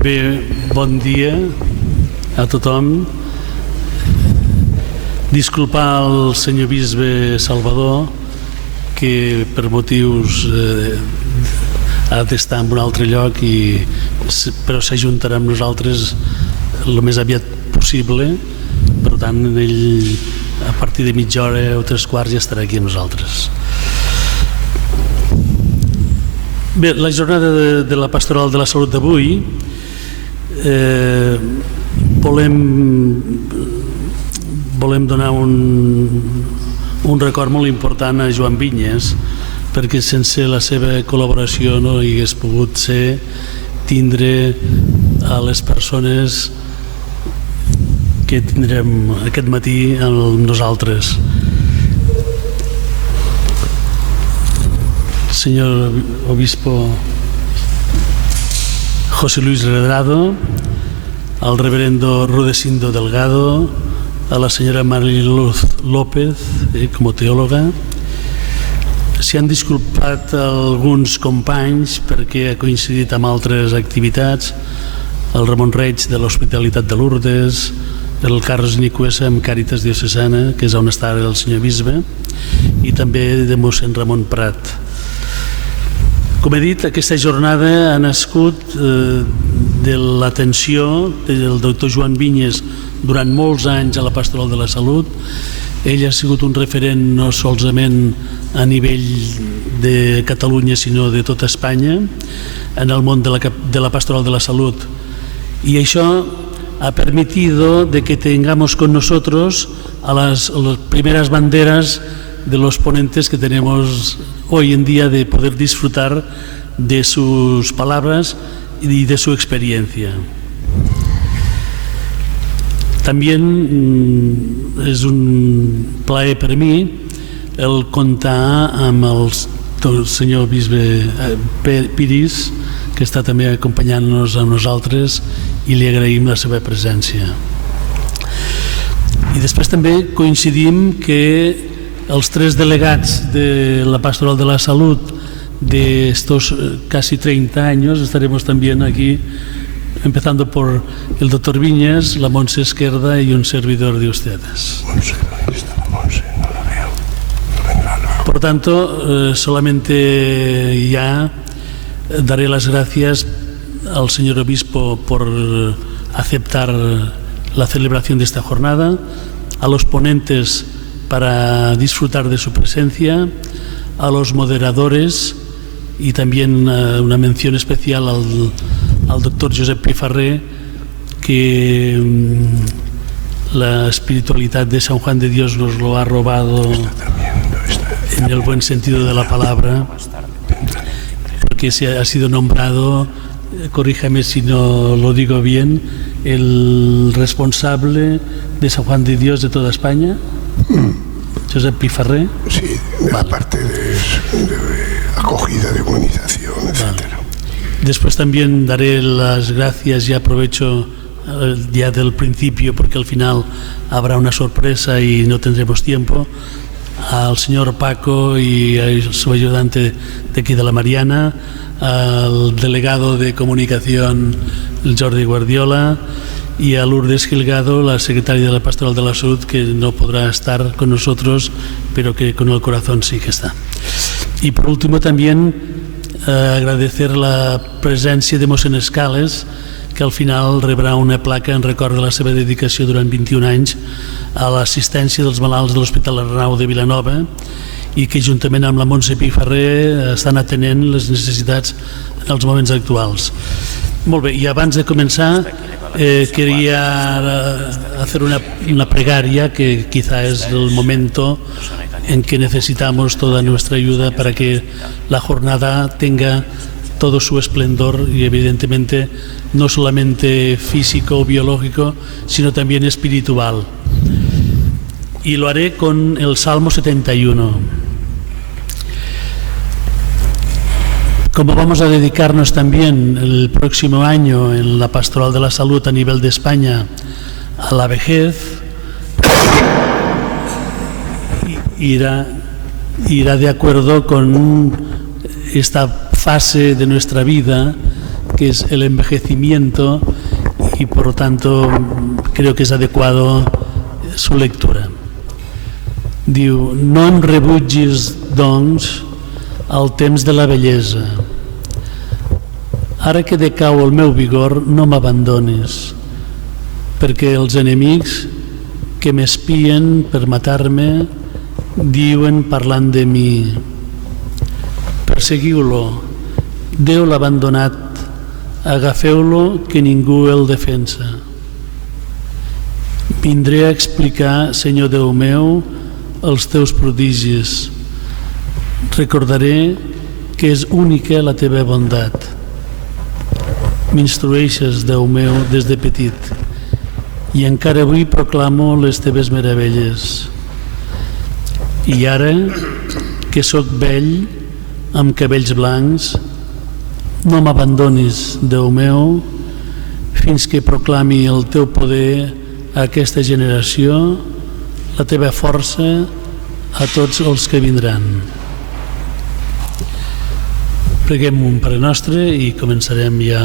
Bé, bon dia a tothom. Disculpar el senyor bisbe Salvador, que per motius ha d'estar en un altre lloc, però s'ajuntarà amb nosaltres el més aviat possible. Per tant, ell a partir de mitja hora o 3/4 ja estarà aquí amb nosaltres. Bé, la jornada de la Pastoral de la Salut d'avui volem donar un record molt important a Joan Vinyes, perquè sense la seva col·laboració no hi hagués pogut ser tindre a les persones que tindrem aquest matí amb nosaltres. Señor obispo José Luis Redrado, al reverendo Rudecindo Delgado, a la señora Mariluz López como teòloga. S'hi han disculpat alguns companys perquè ha coincidit amb altres activitats, el Ramon Reig de l'Hospitalitat de Lourdes, el Carlos Nicuesa amb Càritas Diocesana, que és on està ara el senyor bisbe, i també de mossèn Ramon Prat. Com he dit, aquesta jornada ha nascut de l'atenció del doctor Joan Vinyes durant molts anys a la Pastoral de la Salut. Ell ha sigut un referent no solament a nivell de Catalunya, sinó de tota Espanya en el món de la Pastoral de la Salud. Y eso ha permitido de que tengamos con nosotros a las primeras banderas de los ponentes que tenemos hoy en día, de poder disfrutar de sus palabras y de su experiencia. También es un plaer per mi el comptar amb el senyor bisbe Piris, que està també acompanyant-nos a nosaltres, i li agraïm la seva presència. I després també coincidim que els tres delegats de la Pastoral de la Salud de estos casi 30 años estaremos también aquí, empezando por el doctor Viñes, la Montse Esquerda y un servidor de ustedes. Por tanto, solamente ya daré las gracias al señor obispo por aceptar la celebración de esta jornada, a los ponentes para disfrutar de su presencia, a los moderadores y también una mención especial al doctor Josep Pifarré, que la espiritualidad de San Juan de Dios nos lo ha robado en el buen sentido de la palabra, porque se ha sido nombrado, corríjame si no lo digo bien, el responsable de San Juan de Dios de toda España. Josep Pifarré. Sí, de la parte de acogida, de humanización, etc. Después también daré las gracias y aprovecho ya del principio, porque al final habrá una sorpresa y no tendremos tiempo, al señor Paco y a su ayudante de aquí de la Mariana, al delegado de comunicación Jordi Guardiola, y a Lourdes Gilgado, la secretaria de la Pastoral de la Salud, que no podrá estar con nosotros, pero que con el corazón sí que está. Y por último también agradecer la presencia de mossèn Escales, que al final rebrà una placa en record de la seva dedicació durant 21 anys a l'assistència dels malalts de l'Hospital Arnau de Vilanova, i que juntament amb la Montse Pifarré estan atenent les necessitats en els moments actuals. Molt bé, y abans de començar quería hacer una plegaria, que quizá es el momento en que necesitamos toda nuestra ayuda para que la jornada tenga todo su esplendor y evidentemente no solamente físico o biológico, sino también espiritual. Y lo haré con el Salmo 71. Como vamos a dedicarnos también el próximo año en la Pastoral de la Salud a nivel de España a la vejez, irá de acuerdo con esta fase de nuestra vida que es el envejecimiento, y por lo tanto creo que es adecuado su lectura. Diu: no em rebutgis, doncs, al temps de la bellesa. Ara que decau el meu vigor, no m'abandonis, perquè els enemics que m'espien per matar-me diuen parlant de mi: perseguiu-lo, Déu l'ha abandonat, agafeu-lo que ningú el defensa. Vindré a explicar, Senyor Déu meu, els teus prodigis. Recordaré que és única la teva bondat. M'instrueixes, Déu meu, des de petit, i encara avui proclamo les teves meravelles. I ara, que sóc vell, amb cabells blancs, no m'abandonis, Déu meu, fins que proclami el teu poder a aquesta generació, la teva força a tots els que vindran. Preguem un Pare Nostre i començarem ja.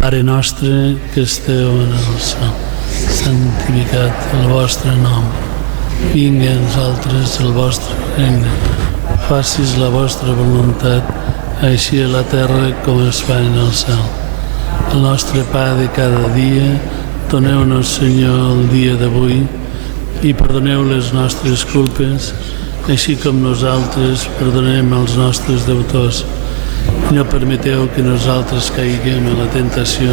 Pare nostre que esteu en el cel, santificat el vostre nom. Vinga a nosaltres el vostre regne. Facis la vostra voluntat, així a la terra com es fa en el cel. El nostre pa de cada dia, doneu-nos, Senyor, el dia d'avui, i perdoneu les nostres culpes, així com nosaltres perdonem als nostres deutors. I no permeteu que nosaltres caiguem en la tentació,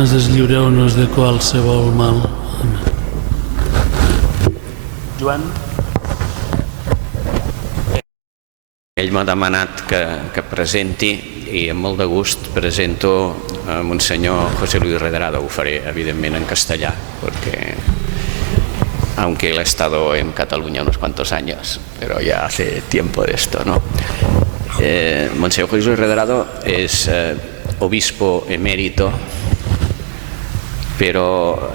ens deslliureu-nos de qualsevol mal. Amén. Joan? Ell m'ha demanat que presenti, i amb molt de gust presento a Monsenyor José Luis Redrado. Ho faré, evidentment, en castellà, porque aunque él ha estado en Cataluña unos cuantos años, pero ya hace tiempo de esto, ¿no? Monseñor José Luis Redrado es obispo emérito, pero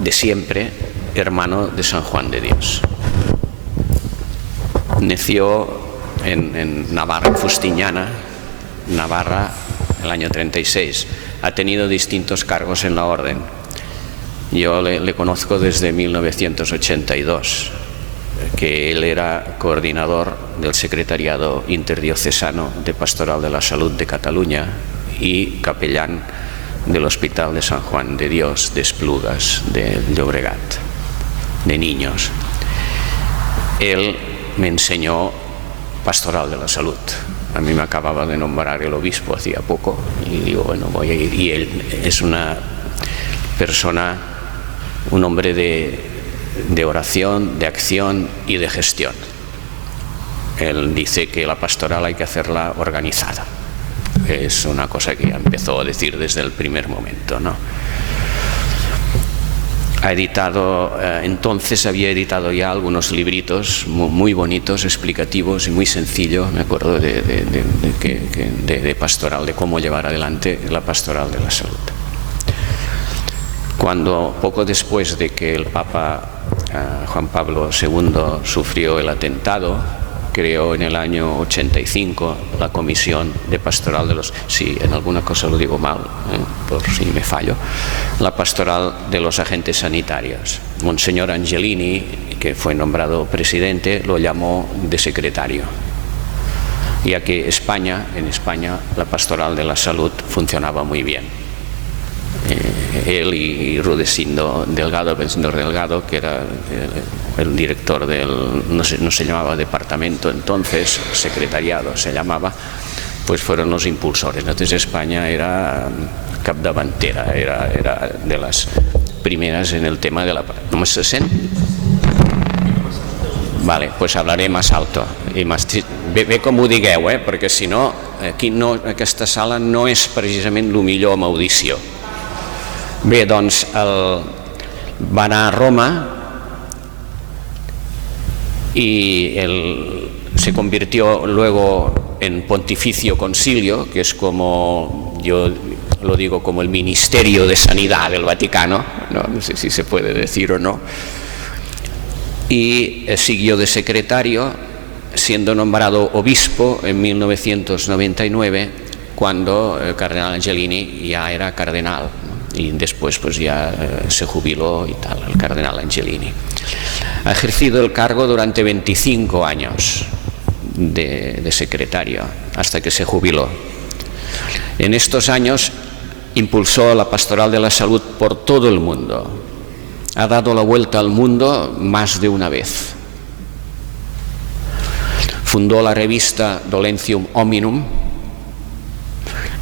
de siempre hermano de San Juan de Dios. Nació en Navarra, en Fustiñana, Navarra, el año 36. Ha tenido distintos cargos en la orden. Yo le conozco desde 1982, que él era coordinador del Secretariado Interdiocesano de Pastoral de la Salud de Cataluña y capellán del Hospital de San Juan de Dios de Esplugas, de Llobregat, de niños. Él me enseñó Pastoral de la Salud. A mí me acababa de nombrar el obispo hacía poco y digo, bueno, voy a ir. Y él es una persona, un hombre de oración, de acción y de gestión. Él dice que la pastoral hay que hacerla organizada. Es una cosa que ya empezó a decir desde el primer momento, ¿no? Ha editado, entonces había editado ya algunos libritos muy bonitos, explicativos y muy sencillos, me acuerdo de pastoral, de cómo llevar adelante la pastoral de la salud. Cuando, poco después de que el Papa Juan Pablo II sufrió el atentado, creó en el año 85 la Comisión de Pastoral de los... Sí, en alguna cosa lo digo mal, por si me fallo. La Pastoral de los Agentes Sanitarios. Monseñor Angelini, que fue nombrado presidente, lo llamó de secretario, ya que en España la Pastoral de la Salud funcionaba muy bien. Él y Rudecindo Delgado, que era el director del, no se llamaba departamento entonces, secretariado se llamaba, pues fueron los impulsores. Entonces España era capdavantera, era de las primeras en el tema de la... ¿No me se sent? Vale, pues hablaré más alto i más... Bé com ho digueu, perquè si no, aquí no, aquesta sala no és precisament el millor amb audició. Bé, doncs, va anar a Roma y se convirtió luego en Pontificio Concilio, que es como, yo lo digo, como el Ministerio de Sanidad del Vaticano, no sé si se puede decir o no, y siguió de secretario siendo nombrado obispo en 1999, cuando el cardenal Angelini ya era cardenal, ¿no? Y después pues ya se jubiló y tal, el cardenal Angelini. Ha ejercido el cargo durante 25 años de secretario, hasta que se jubiló. En estos años impulsó la pastoral de la salud por todo el mundo. Ha dado la vuelta al mundo más de una vez. Fundó la revista Dolentium Hominum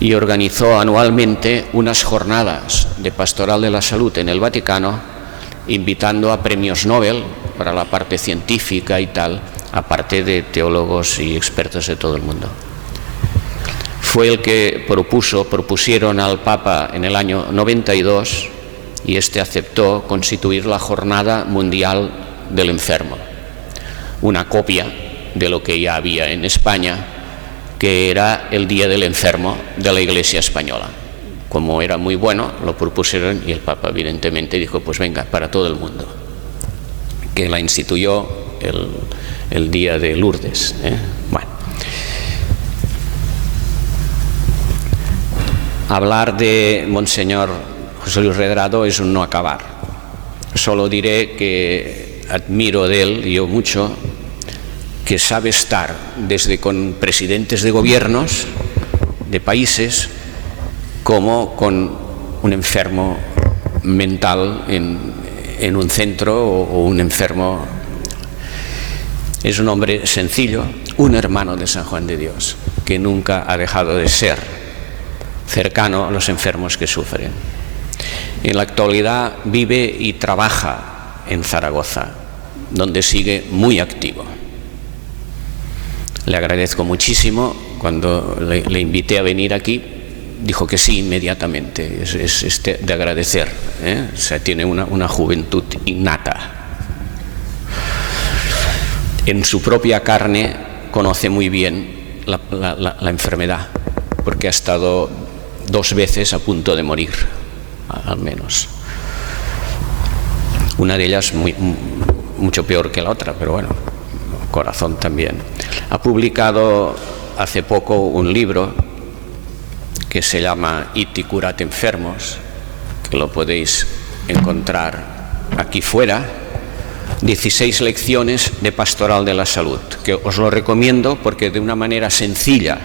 y organizó anualmente unas jornadas de pastoral de la salud en el Vaticano, invitando a premios Nobel para la parte científica y tal, aparte de teólogos y expertos de todo el mundo. Fue el que propusieron al Papa en el año 92, y este aceptó constituir la Jornada Mundial del Enfermo, una copia de lo que ya había en España, que era el Día del Enfermo de la Iglesia Española. Como era muy bueno, lo propusieron y el Papa evidentemente dijo, pues venga, para todo el mundo, que la instituyó el Día de Lourdes, ¿eh? Bueno. Hablar de Monseñor José Luis Redrado es un no acabar. Solo diré que admiro de él, yo mucho, que sabe estar desde con presidentes de gobiernos, de países, como con un enfermo mental en un centro o un enfermo. Es un hombre sencillo, un hermano de San Juan de Dios, que nunca ha dejado de ser cercano a los enfermos que sufren. En la actualidad vive y trabaja en Zaragoza, donde sigue muy activo. Le agradezco muchísimo. Cuando le invité a venir aquí, dijo que sí inmediatamente. Es de agradecer, ¿eh? O sea, tiene una juventud innata. En su propia carne conoce muy bien la enfermedad, porque ha estado 2 veces a punto de morir, al menos. Una de ellas mucho peor que la otra, pero bueno, corazón también. Ha publicado hace poco un libro que se llama Iti Curate Enfermos, que lo podéis encontrar aquí fuera. 16 lecciones de pastoral de la salud, que os lo recomiendo porque de una manera sencilla,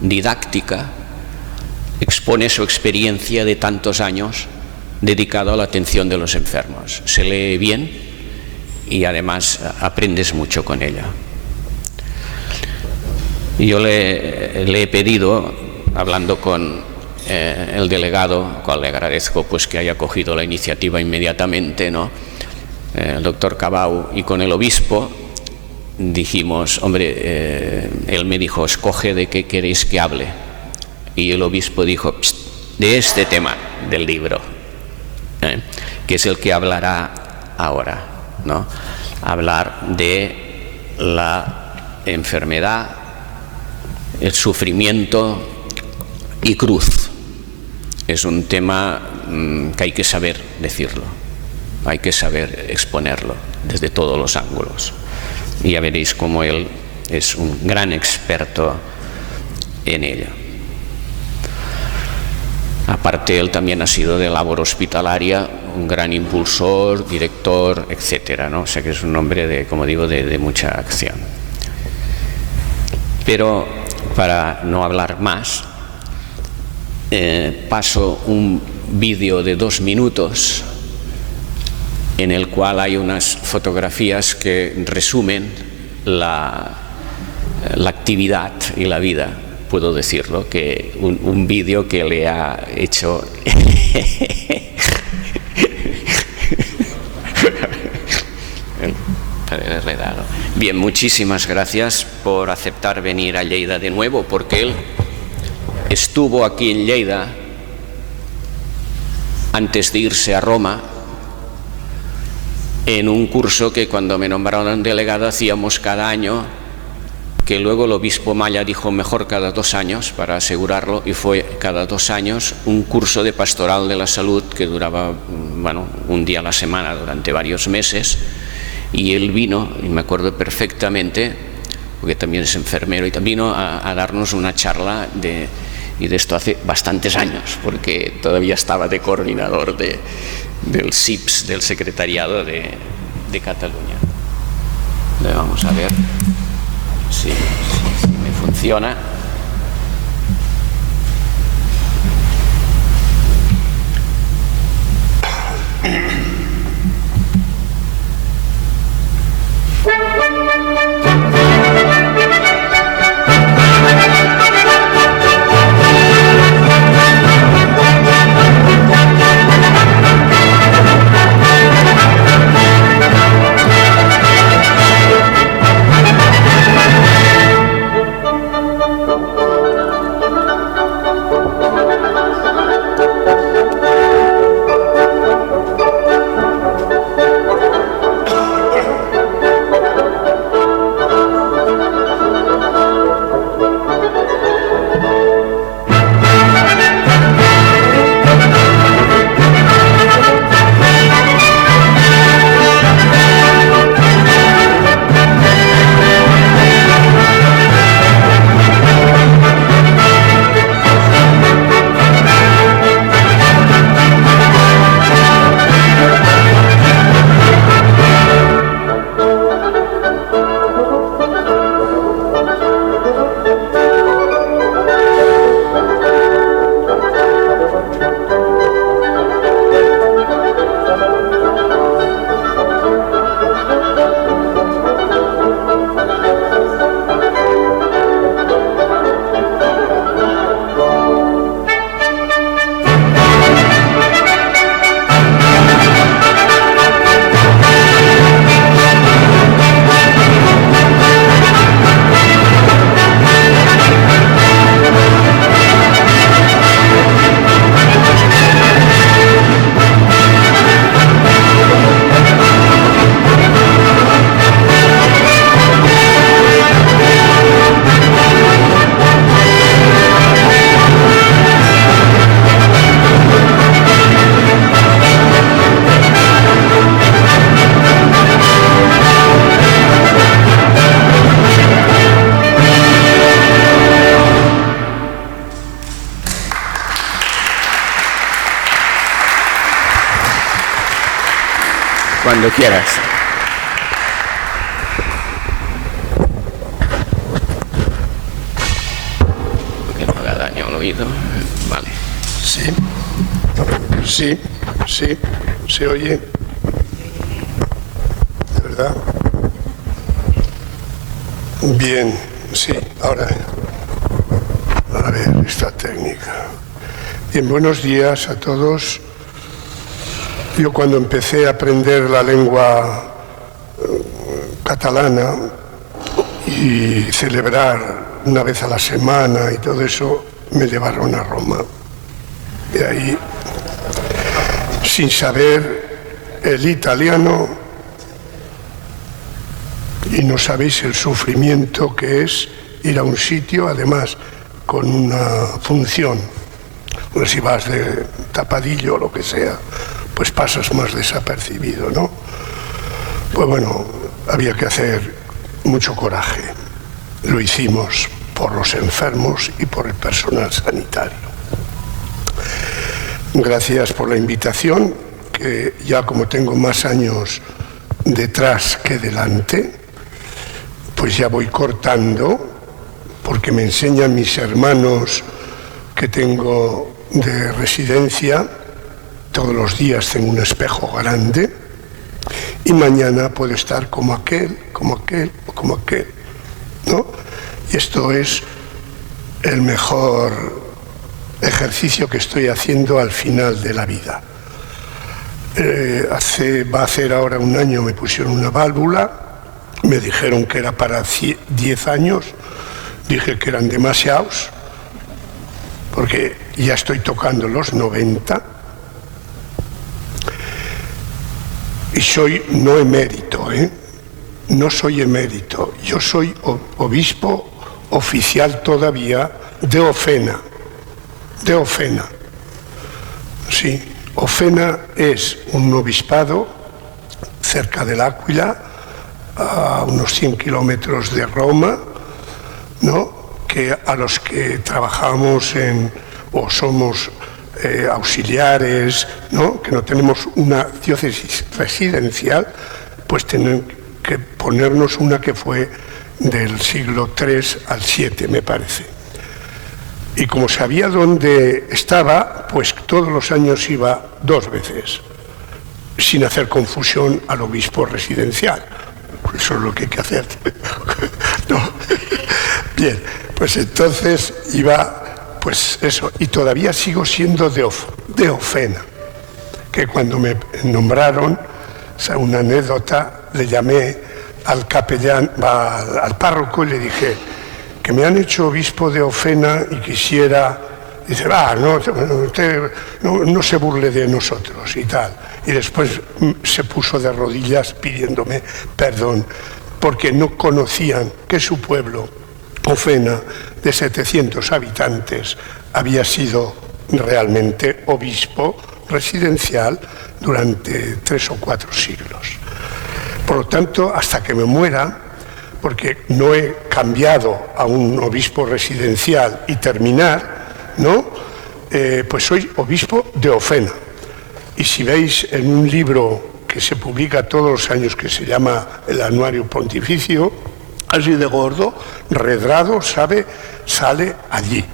didáctica, expone su experiencia de tantos años dedicado a la atención de los enfermos. Se lee bien y además aprendes mucho con ella. Yo le he pedido, hablando con el delegado, cual le agradezco pues que haya cogido la iniciativa inmediatamente, ¿no? El doctor Cabau, y con el obispo dijimos, hombre, él me dijo, escoge de qué queréis que hable. Y el obispo dijo, de este tema del libro, que es el que hablará ahora, ¿no? Hablar de la enfermedad, el sufrimiento y cruz. Es un tema que hay que saber decirlo, hay que saber exponerlo desde todos los ángulos. Y ya veréis cómo él es un gran experto en ello. Aparte, él también ha sido de labor hospitalaria, un gran impulsor, director, etcétera, ¿no? O sea que es un hombre de, como digo, de mucha acción. Pero para no hablar más, paso un vídeo de 2 minutos en el cual hay unas fotografías que resumen la actividad y la vida, puedo decirlo, que un vídeo que le ha hecho el Redrado. Bien, muchísimas gracias por aceptar venir a Lleida de nuevo, porque él estuvo aquí en Lleida antes de irse a Roma, en un curso que cuando me nombraron delegado hacíamos cada año, que luego el obispo Malla dijo mejor cada 2 años para asegurarlo, y fue cada 2 años un curso de pastoral de la salud que duraba, bueno, un día a la semana durante varios meses, Y él vino, y me acuerdo perfectamente, porque también es enfermero, y también vino a darnos una charla y de esto hace bastantes años, porque todavía estaba de coordinador del SIPS, del Secretariado de Cataluña. Vamos a ver si me funciona. Cuando quieras. Que no haga daño al oído. Vale. Sí, se oye. ¿De verdad? Bien, sí, ahora. A ver, esta técnica. Bien, buenos días a todos. Yo cuando empecé a aprender la lengua catalana y celebrar una vez a la semana y todo eso, me llevaron a Roma. De ahí, sin saber el italiano, y no sabéis el sufrimiento que es ir a un sitio, además, con una función. Pues si vas de tapadillo o lo que sea, pues pasas más desapercibido, ¿no? Pues bueno, había que hacer mucho coraje. Lo hicimos por los enfermos y por el personal sanitario. Gracias por la invitación, que ya como tengo más años detrás que delante, pues ya voy cortando, porque me enseñan mis hermanos que tengo de residencia. Todos los días tengo un espejo grande y mañana puedo estar como aquel, ¿no? Y esto es el mejor ejercicio que estoy haciendo al final de la vida. Va a hacer ahora un año me pusieron una válvula, me dijeron que era para 10 años, dije que eran demasiados, porque ya estoy tocando los 90. Y soy no emérito, no soy emérito, yo soy obispo oficial todavía de Ofena. Sí, Ofena es un obispado cerca del Áquila, a unos 100 kilómetros de Roma, ¿no? Que a los que trabajamos o somos auxiliares, ¿no? Que no tenemos una diócesis residencial, pues tienen que ponernos una que fue del siglo III al VII, me parece. Y como sabía dónde estaba, pues todos los años iba 2 veces, sin hacer confusión al obispo residencial. Eso es lo que hay que hacer. ¿No? Bien, pues entonces iba, pues eso, y todavía sigo siendo de Ofena, que cuando me nombraron, o sea, una anécdota, le llamé al capellán, al párroco, y le dije que me han hecho obispo de Ofena y quisiera, dice, no se burle de nosotros y tal. Y después se puso de rodillas pidiéndome perdón, porque no conocían que su pueblo, Ofena, de 700 habitantes, había sido realmente obispo residencial durante 3 o 4 siglos. Por lo tanto, hasta que me muera, porque no he cambiado a un obispo residencial y terminar, ¿no? Pues soy obispo de Ofena. Y si veis en un libro que se publica todos los años, que se llama el Anuario Pontificio, así de gordo, redrado, sale allí.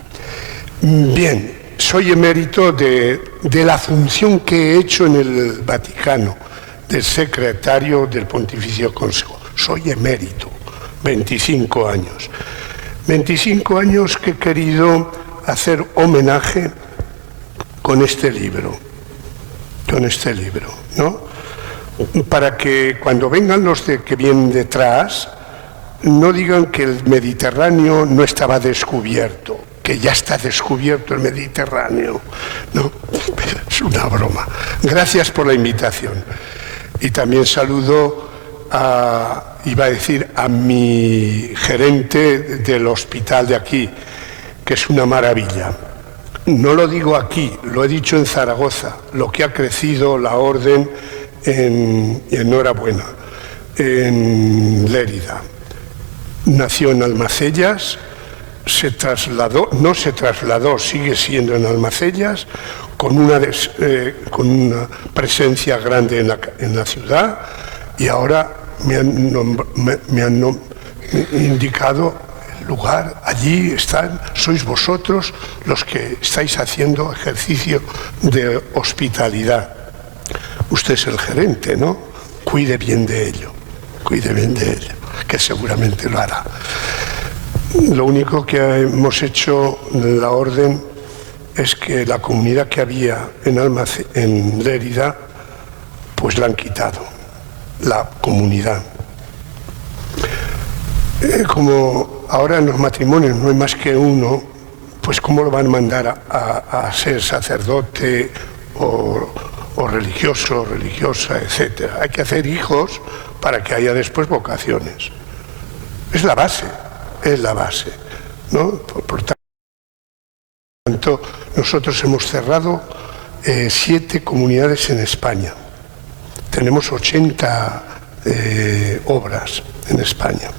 Bien, soy emérito de la función que he hecho en el Vaticano, del secretario del Pontificio Consejo. Soy emérito, 25 años. 25 años que he querido hacer homenaje con este libro, ¿no? Para que cuando vengan los que vienen detrás, no digan que el Mediterráneo no estaba descubierto, que ya está descubierto el Mediterráneo, ¿no? Es una broma. Gracias por la invitación. Y también saludo a mi gerente del hospital de aquí, que es una maravilla. No lo digo aquí, lo he dicho en Zaragoza, lo que ha crecido la orden y enhorabuena, en Lérida. Nació en Almacellas, no se trasladó, sigue siendo en Almacellas, con una presencia grande en la ciudad, y ahora me han indicado el lugar. Allí sois vosotros los que estáis haciendo ejercicio de hospitalidad. Usted es el gerente, ¿no? Cuide bien de ello, que seguramente lo hará. Lo único que hemos hecho en la orden es que la comunidad que había en Lérida, pues la han quitado, la comunidad. Como ahora en los matrimonios no hay más que uno, pues ¿cómo lo van a mandar a ser sacerdote o religioso, religiosa, etcétera? Hay que hacer hijos para que haya después vocaciones. Es la base, ¿no? Por tanto, nosotros hemos cerrado 7 comunidades en España. Tenemos 80 obras en España,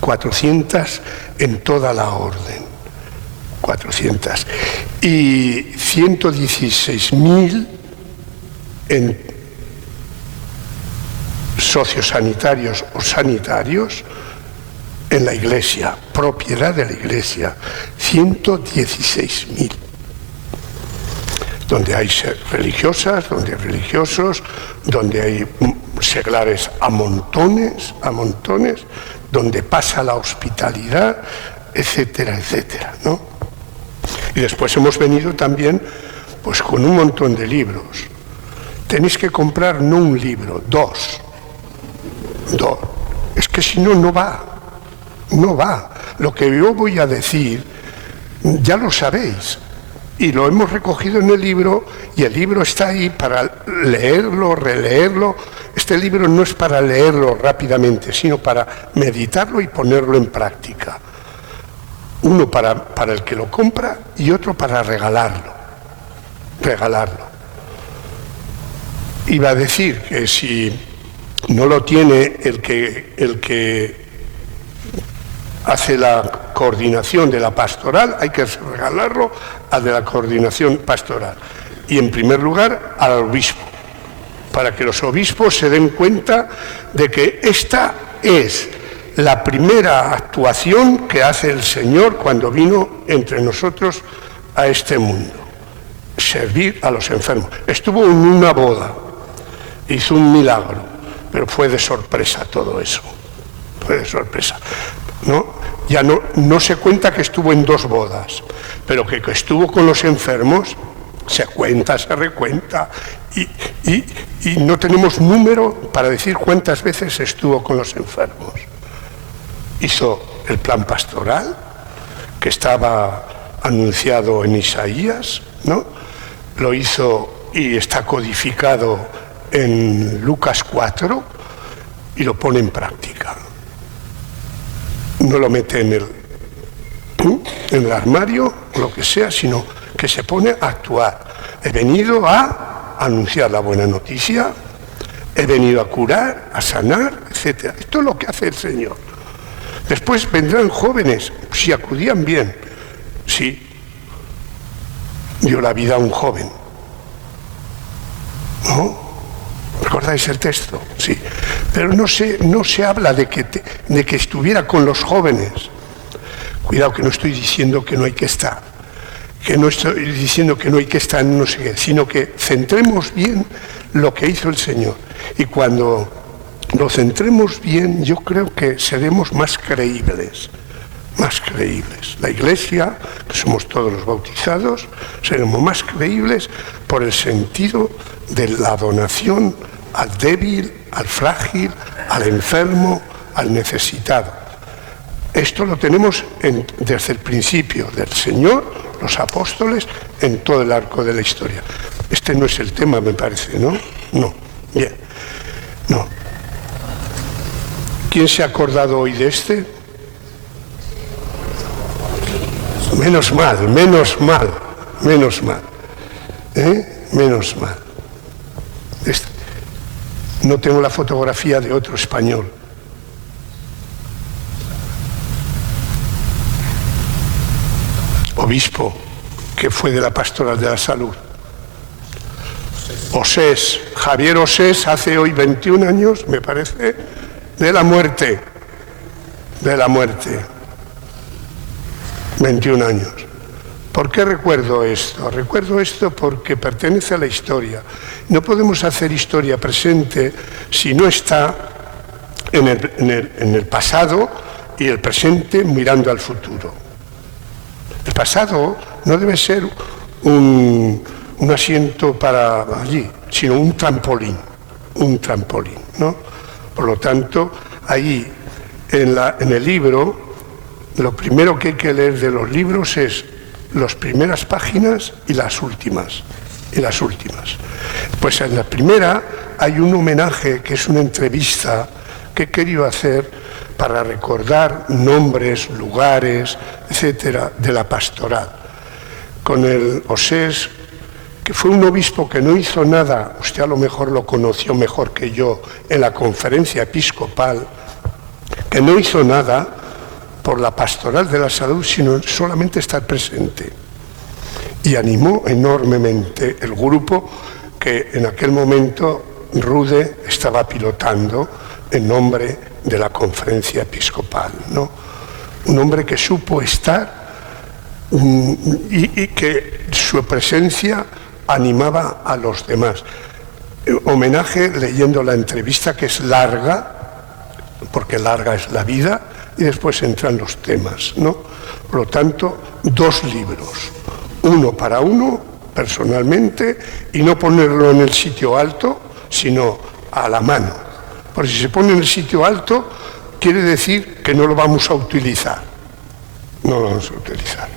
400 en toda la orden, 400, y 116.000 en sociosanitarios o sanitarios en la Iglesia, propiedad de la Iglesia, 116.000. Donde hay religiosas, donde hay religiosos, donde hay seglares a montones, donde pasa la hospitalidad, etcétera, etcétera, ¿no? Y después hemos venido también, pues con un montón de libros. Tenéis que comprar no un libro, 2. Es que si no, no va. Lo que yo voy a decir, ya lo sabéis. Y lo hemos recogido en el libro, y el libro está ahí para leerlo, releerlo. Este libro no es para leerlo rápidamente, sino para meditarlo y ponerlo en práctica. Uno para el que lo compra y otro para regalarlo. Iba a decir que si no lo tiene el que hace la coordinación de la pastoral, hay que regalarlo al de la coordinación pastoral. Y en primer lugar al obispo, para que los obispos se den cuenta de que esta es la primera actuación que hace el Señor cuando vino entre nosotros a este mundo, servir a los enfermos. Estuvo en una boda, hizo un milagro, pero fue de sorpresa todo eso, fue de sorpresa. Ya no se cuenta que estuvo en 2 bodas, pero que estuvo con los enfermos se cuenta, se recuenta, y no tenemos número para decir cuántas veces estuvo con los enfermos. Hizo el plan pastoral, que estaba anunciado en Isaías, ¿no? Lo hizo y está codificado en Lucas 4 y lo pone en no lo mete en el armario, lo que sea, sino que se pone a actuar. He venido a anunciar la buena noticia, he venido a curar, a sanar, etc. Esto es lo que hace el Señor. Después vendrán jóvenes, si acudían bien. Sí, dio la vida a un joven. ¿No? ¿Recordáis el texto? Sí. Pero no se habla de que estuviera con los jóvenes. Cuidado, que no estoy diciendo que no hay que estar. Que no estoy diciendo que no hay que estar en no sé qué, sino que centremos bien lo que hizo el Señor. Y cuando lo centremos bien, yo creo que seremos más creíbles. Más creíbles. La Iglesia, que somos todos los bautizados, seremos más creíbles por el sentido de la donación al débil, al frágil, al enfermo, al necesitado. Esto lo tenemos desde el principio del Señor, los apóstoles, en todo el arco de la historia. Este no es el tema, me parece, ¿no? No. Bien. No. ¿Quién se ha acordado hoy de este? Menos mal, menos mal, menos mal. Menos mal. No tengo la fotografía de otro español. Obispo, que fue de la Pastoral de la Salud. Osés, Javier Osés, hace hoy 21 años, me parece, de la muerte. 21 años. ¿Por qué recuerdo esto? Recuerdo esto porque pertenece a la historia. No podemos hacer historia presente si no está en el pasado y el presente mirando al futuro. El pasado no debe ser un asiento para allí, sino un trampolín, ¿no? Por lo tanto, ahí en el libro, lo primero que hay que leer de los libros es las primeras páginas y las últimas. Pues en la primera hay un homenaje que es una entrevista que he querido hacer para recordar nombres, lugares, etcétera, de la pastoral. Con el Osés, que fue un obispo que no hizo nada, usted a lo mejor lo conoció mejor que yo en la conferencia episcopal, que no hizo nada por la pastoral de la salud, sino solamente estar presente. Y animó enormemente el grupo que en aquel momento Rude estaba pilotando en nombre de la conferencia episcopal, ¿no? Un hombre que supo estar y que su presencia animaba a los demás. Homenaje leyendo la entrevista, que es larga, porque larga es la vida, y después entran los temas, ¿no? Por lo tanto, 2 libros, uno para uno, personalmente, y no ponerlo en el sitio alto, sino a la mano. Porque si se pone en el sitio alto, quiere decir que no lo vamos a utilizar. No lo vamos a utilizar.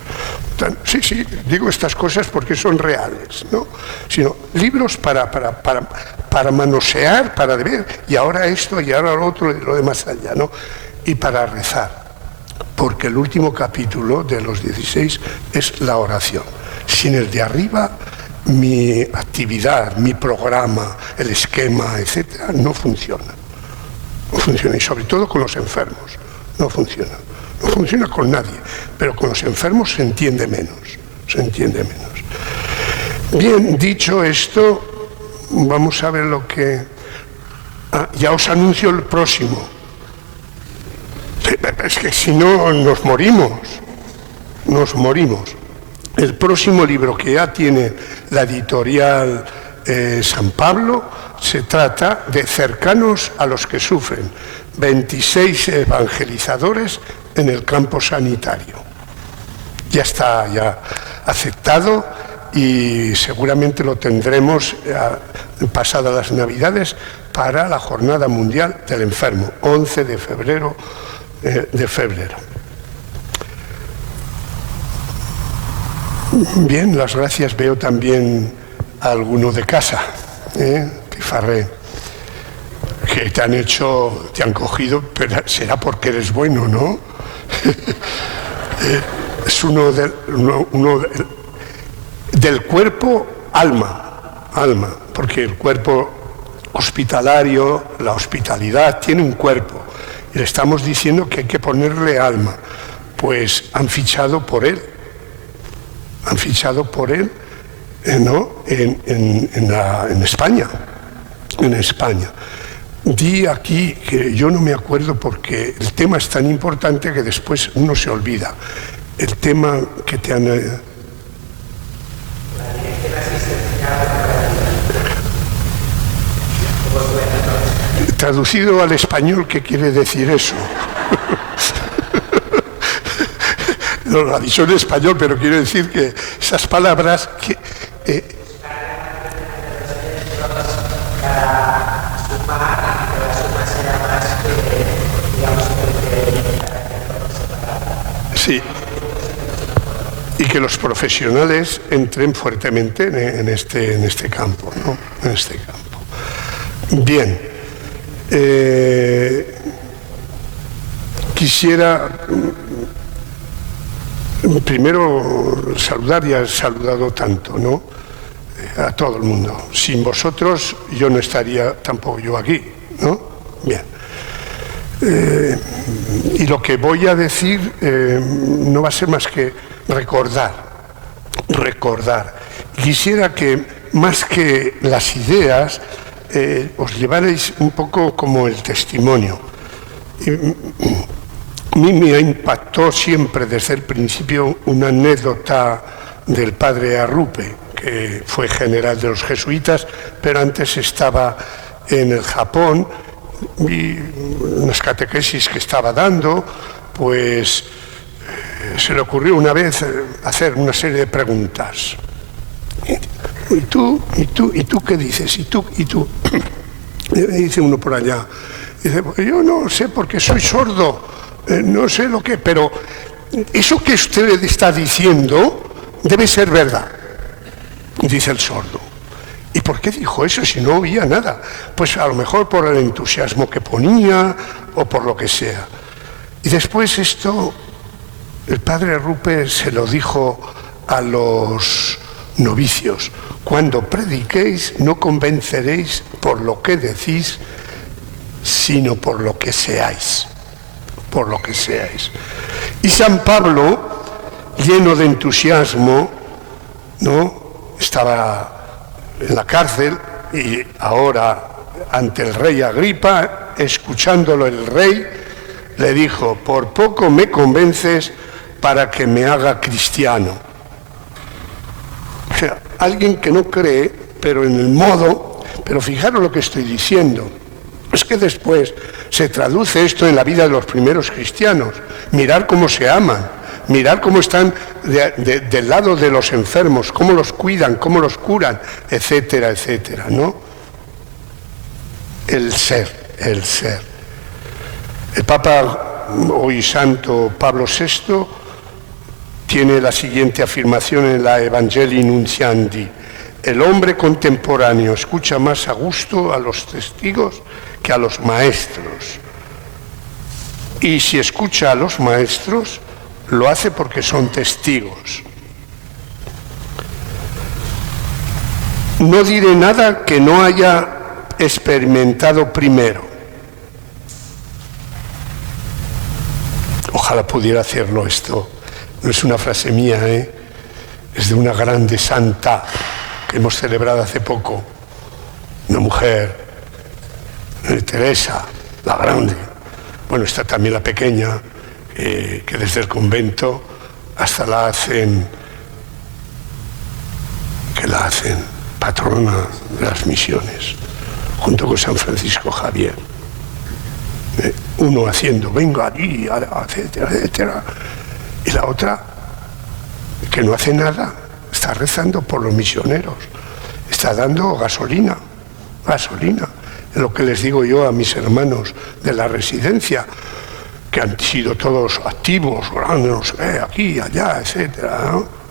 Sí, digo estas cosas porque son reales, ¿no? Sino libros para manosear, para ver, y ahora esto, y ahora lo otro, y lo demás allá, ¿no? Y para rezar, porque el último capítulo de los 16 es la oración. Sin el de arriba, mi actividad, mi programa, el esquema, etcétera, no funciona. No funciona, y sobre todo con los enfermos. No funciona. No funciona con nadie, pero con los enfermos se entiende menos. Se entiende menos. Bien, dicho esto, vamos a ver lo que... ya os anuncio el próximo. Es que si no, nos morimos. Nos morimos. El próximo libro que ya tiene la editorial San Pablo se trata de Cercanos a los que sufren. 26 evangelizadores en el campo sanitario. Ya está aceptado y seguramente lo tendremos pasadas las Navidades para la Jornada Mundial del Enfermo, 11 de febrero. Bien, las gracias. Veo también a alguno de casa, Pifarré, que te han cogido, pero será porque eres bueno, ¿no? Es uno del cuerpo alma, porque el cuerpo hospitalario, la hospitalidad, tiene un cuerpo. Y le estamos diciendo que hay que ponerle alma. Pues han fichado por él. ¿No? En España. En España. Di aquí que yo no me acuerdo porque el tema es tan importante que después uno se olvida. El tema que te han... Traducido al español, ¿qué quiere decir eso? No lo ha dicho en español, pero quiere decir que esas palabras que... Sí. Y que los profesionales entren fuertemente en este campo, ¿no? En este campo. Bien. Quisiera primero saludar, y he saludado tanto, ¿no? A todo el mundo. Sin vosotros yo no estaría tampoco yo aquí, ¿no? Bien. Y lo que voy a decir no va a ser más que recordar. Quisiera que más que las ideas os llevaréis un poco como el testimonio. A mí me impactó siempre desde el principio una anécdota del padre Arrupe, que fue general de los jesuitas, pero antes estaba en el Japón, y unas catequesis que estaba dando, pues se le ocurrió una vez hacer una serie de preguntas. ¿Y tú qué dices? ¿Y tú? Dice uno por allá. Dice, pues yo no sé porque soy sordo, no sé lo que... Pero eso que usted le está diciendo debe ser verdad, dice el sordo. ¿Y por qué dijo eso si no oía nada? Pues a lo mejor por el entusiasmo que ponía o por lo que sea. Y después esto, el padre Rupe se lo dijo a los novicios. Cuando prediquéis no convenceréis por lo que decís, sino por lo que seáis. Por lo que seáis. Y San Pablo, lleno de entusiasmo, ¿no? Estaba en la cárcel y ahora ante el rey Agripa, escuchándolo el rey, le dijo, por poco me convences para que me haga cristiano. O sea, alguien que no cree, pero en el modo, pero fijaros lo que estoy diciendo, es que después se traduce esto en la vida de los primeros cristianos. Mirar cómo se aman, mirar cómo están del lado de los enfermos, cómo los cuidan, cómo los curan, etcétera, etcétera, ¿no? El ser. El Papa, hoy Santo Pablo VI, tiene la siguiente afirmación en la Evangelii Nuntiandi. El hombre contemporáneo escucha más a gusto a los testigos que a los maestros. Y si escucha a los maestros, lo hace porque son testigos. No diré nada que no haya experimentado primero. Ojalá pudiera hacerlo esto. No es una frase mía, es de una grande santa que hemos celebrado hace poco. Una mujer, Teresa, la grande. Bueno, está también la pequeña, que desde el convento hasta la hacen patrona de las misiones, junto con San Francisco Javier. Uno haciendo, venga allí, etcétera, etcétera. Y la otra, que no hace nada, está rezando por los misioneros, está dando gasolina. Es lo que les digo yo a mis hermanos de la residencia, que han sido todos activos, grandes, no sé, aquí, allá, etcétera, ¿no?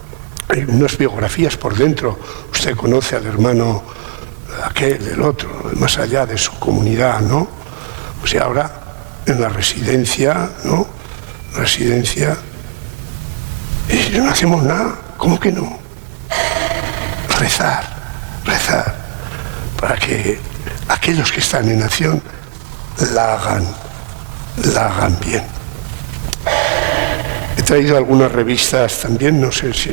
Hay unas biografías por dentro. Usted conoce al hermano aquel, el otro, más allá de su comunidad, ¿no? O sea, ahora en la residencia, ¿no? Residencia, y no hacemos nada. ¿Cómo que no? Rezar, para que aquellos que están en acción la hagan bien. He traído algunas revistas también, no sé si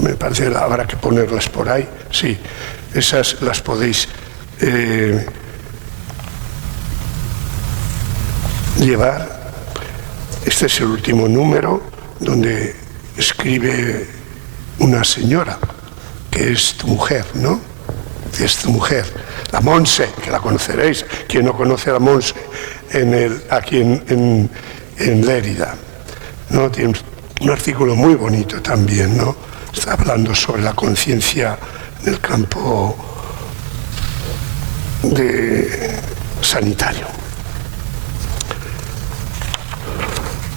me parece que habrá que ponerlas por ahí. Sí, esas las podéis llevar. Este es el último número, donde escribe una señora, que es tu mujer, ¿no? Que es tu mujer, la Monse, que la conoceréis. Quien no conoce a la Monse aquí en Lérida, ¿no? Tiene un artículo muy bonito también, ¿no? Está hablando sobre la conciencia en el campo sanitario.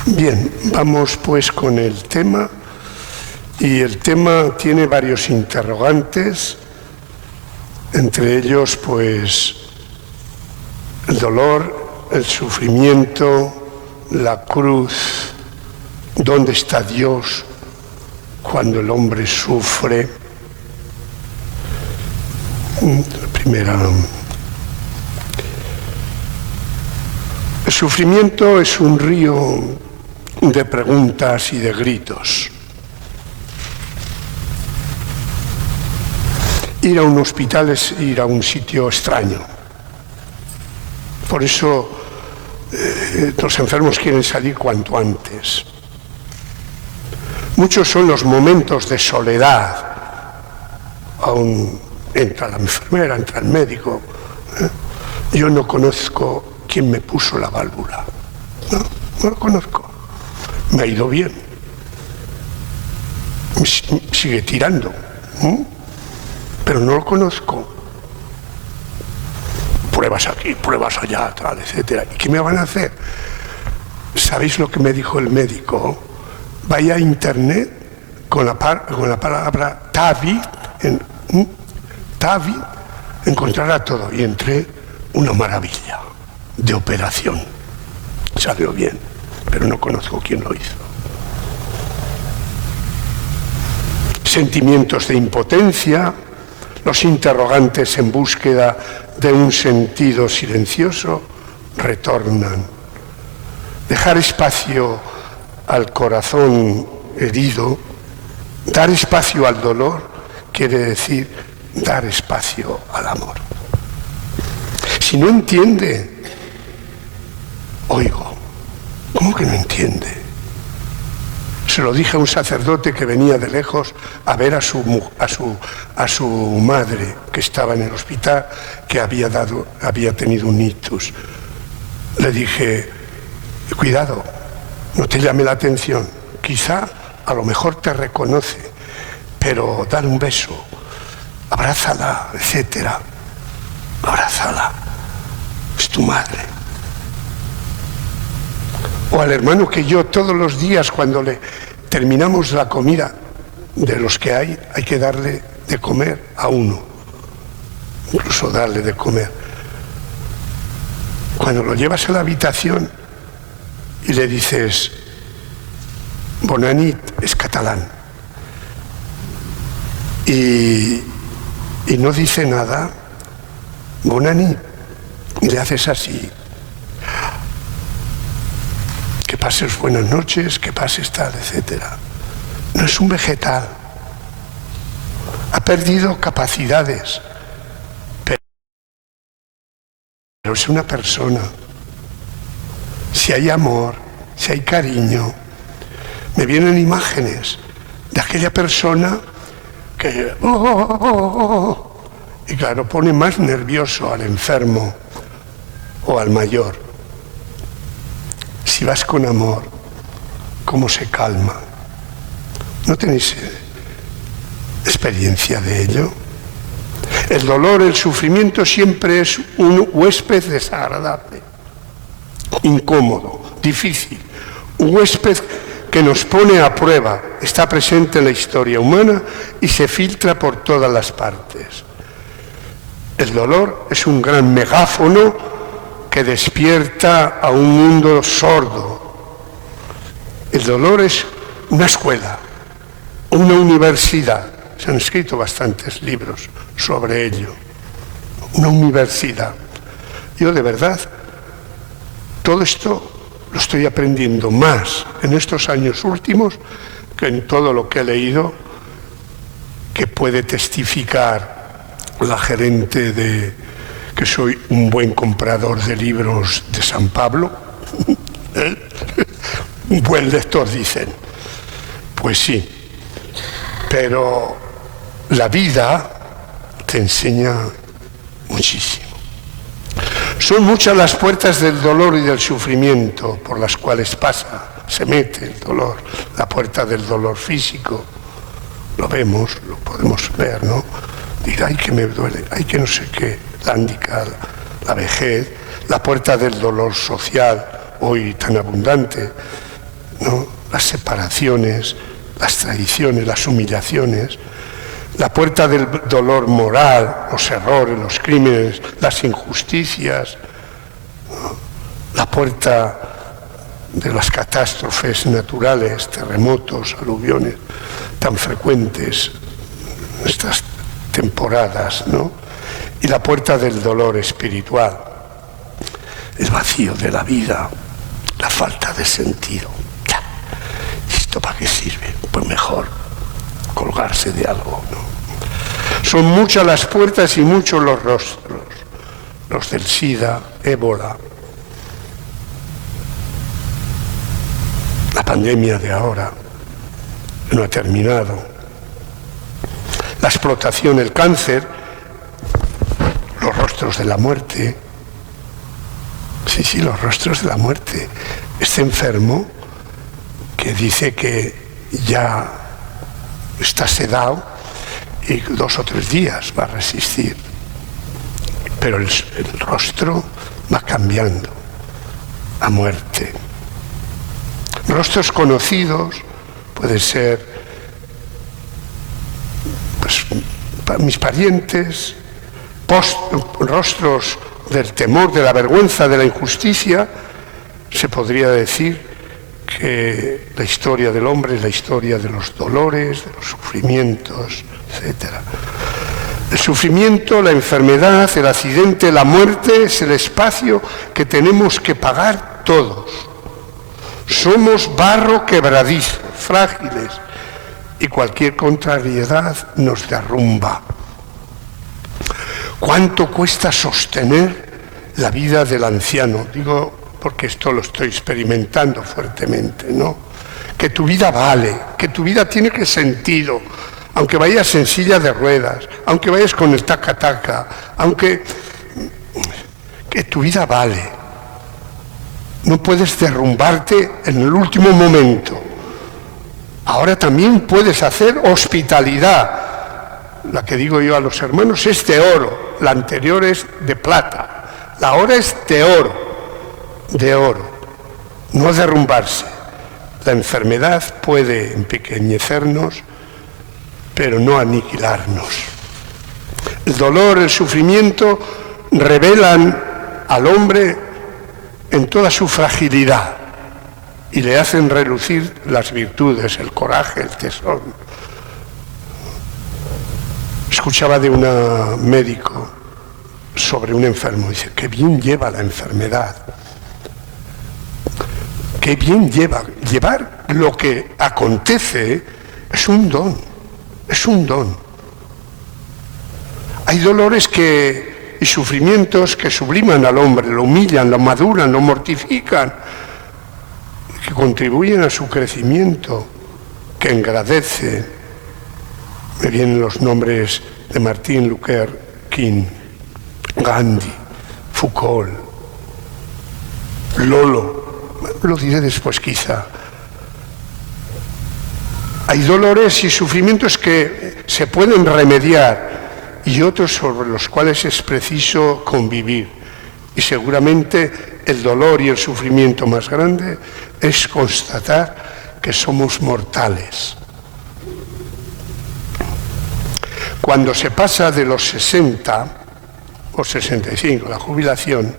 Bien, vamos pues con el tema, y el tema tiene varios interrogantes, entre ellos pues el dolor, el sufrimiento, la cruz, ¿dónde está Dios cuando el hombre sufre? La primera. El sufrimiento es un río de preguntas y de gritos. Ir a un hospital es ir a un sitio extraño. Por eso los enfermos quieren salir cuanto antes. Muchos son los momentos de soledad. Aún entra la enfermera, entra el médico. Yo no conozco quién me puso la válvula. No lo conozco. Me ha ido bien. Sigue tirando. Pero no lo conozco. Pruebas aquí, pruebas allá, tal, etcétera. ¿Y qué me van a hacer? ¿Sabéis lo que me dijo el médico? Vaya a internet con la palabra TAVI, TAVI, encontrará todo. Y entré, una maravilla de operación. Salió bien, pero no conozco quién lo hizo. Sentimientos de impotencia, los interrogantes en búsqueda de un sentido silencioso retornan. Dejar espacio al corazón herido, dar espacio al dolor, quiere decir dar espacio al amor. Si no entiende, oigo, ¿cómo que no entiende? Se lo dije a un sacerdote que venía de lejos a ver a su madre, que estaba en el hospital, que había tenido un ictus. Le dije, cuidado, no te llame la atención, quizá a lo mejor te reconoce, pero dale un beso, abrázala, etcétera. Abrázala, es tu madre. O al hermano que yo todos los días, cuando le terminamos la comida, de los que hay que darle de comer a uno, incluso darle de comer. Cuando lo llevas a la habitación y le dices, bona nit, es catalán, y no dice nada, bona nit, y le haces así, que pases buenas noches, que pases tal, etc. No es un vegetal. Ha perdido capacidades, pero es una persona. Si hay amor, si hay cariño, me vienen imágenes de aquella persona que y claro, pone más nervioso al enfermo o al mayor. Si vas con amor, ¿cómo se calma? ¿No tenéis experiencia de ello? El dolor, el sufrimiento siempre es un huésped desagradable, incómodo, difícil, un huésped que nos pone a prueba, está presente en la historia humana y se filtra por todas las partes. El dolor es un gran megáfono que despierta a un mundo sordo. El dolor es una escuela, una universidad. Se han escrito bastantes libros sobre ello. Una universidad. Yo de verdad, todo esto lo estoy aprendiendo más en estos años últimos que en todo lo que he leído, que puede testificar la gerente de que soy un buen comprador de libros de San Pablo. Un buen lector, dicen. Pues sí, pero la vida te enseña muchísimo. Son muchas las puertas del dolor y del sufrimiento por las cuales pasa, se mete el dolor. La puerta del dolor físico, lo vemos, lo podemos ver, ¿no? Dirá, ay, que me duele, ay, que no sé qué, la handicap, la vejez, la puerta del dolor social, hoy tan abundante, ¿no? Las separaciones, las traiciones, las humillaciones, la puerta del dolor moral, los errores, los crímenes, las injusticias, ¿no? La puerta de las catástrofes naturales, terremotos, aluviones, tan frecuentes en estas temporadas, ¿no? Y la puerta del dolor espiritual, el vacío de la vida, la falta de sentido. Ya, ¿esto para qué sirve? Pues mejor colgarse de algo, ¿no? Son muchas las puertas y muchos los rostros, los del SIDA, ébola, la pandemia de ahora, no ha terminado. La explotación, el cáncer, los rostros de la muerte. Sí, los rostros de la muerte. Este enfermo que dice que ya está sedado y 2 o 3 días va a resistir. Pero el rostro va cambiando a muerte. Rostros conocidos, puede ser mis parientes, rostros del temor, de la vergüenza, de la injusticia. Se podría decir que la historia del hombre es la historia de los dolores, de los sufrimientos, etc. El sufrimiento, la enfermedad, el accidente, la muerte es el espacio que tenemos que pagar todos. Somos barro quebradizo, frágiles, y cualquier contrariedad nos derrumba. ¿Cuánto cuesta sostener la vida del anciano? Digo, porque esto lo estoy experimentando fuertemente, ¿no? Que tu vida vale, que tu vida tiene que sentido, aunque vayas en silla de ruedas, aunque vayas con el taca-taca, que tu vida vale. No puedes derrumbarte en el último momento. Ahora también puedes hacer hospitalidad. La que digo yo a los hermanos es de oro, la anterior es de plata, la ahora es de oro, no derrumbarse. La enfermedad puede empequeñecernos, pero no aniquilarnos. El dolor, el sufrimiento revelan al hombre en toda su fragilidad y le hacen relucir las virtudes, el coraje, el tesón. Escuchaba de un médico sobre un enfermo, dice, qué bien lleva la enfermedad. Qué bien llevar lo que acontece es un don, es un don. Hay dolores y sufrimientos que subliman al hombre, lo humillan, lo maduran, lo mortifican, que contribuyen a su crecimiento, que engrandecen. Me vienen los nombres de Martin Luther King, Gandhi, Foucault, Lolo, lo diré después quizá. Hay dolores y sufrimientos que se pueden remediar y otros sobre los cuales es preciso convivir. Y seguramente el dolor y el sufrimiento más grande es constatar que somos mortales. Cuando se pasa de los 60 o 65, la jubilación,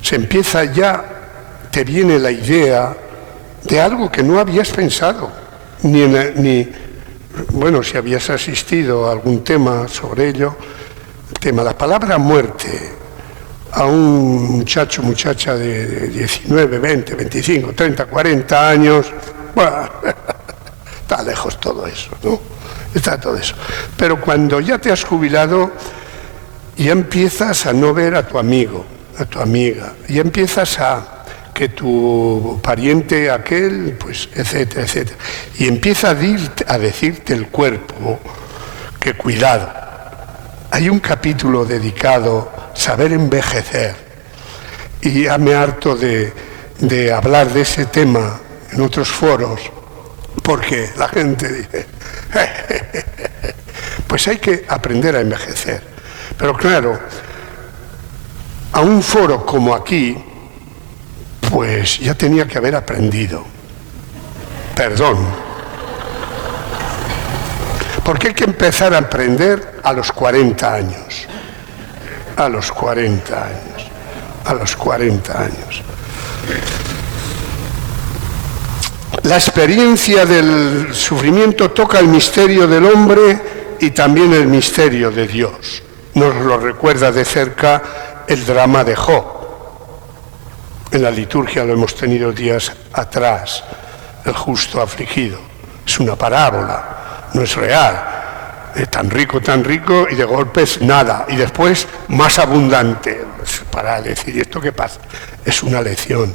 se empieza ya, te viene la idea de algo que no habías pensado, bueno, si habías asistido a algún tema sobre ello, la palabra muerte a un muchacha de 19, 20, 25, 30, 40 años, bueno, está lejos todo eso, ¿no? Está todo eso. Pero cuando ya te has jubilado, ya empiezas a no ver a tu amigo, a tu amiga, ya empiezas a que tu pariente aquel, pues, etcétera, etcétera. Y empieza a decirte el cuerpo que cuidado. Hay un capítulo dedicado a saber envejecer y ya me harto de hablar de ese tema en otros foros porque la gente dice pues hay que aprender a envejecer. Pero claro, a un foro como aquí pues ya tenía que haber aprendido. Perdón. Porque hay que empezar a aprender a los 40 años. A los 40 años. A los 40 años. La experiencia del sufrimiento toca el misterio del hombre y también el misterio de Dios. Nos lo recuerda de cerca el drama de Job. En la liturgia lo hemos tenido días atrás, el justo afligido. Es una parábola, no es real. Tan rico, y de golpes nada. Y después más abundante. Para decir, ¿y esto qué pasa? Es una lección,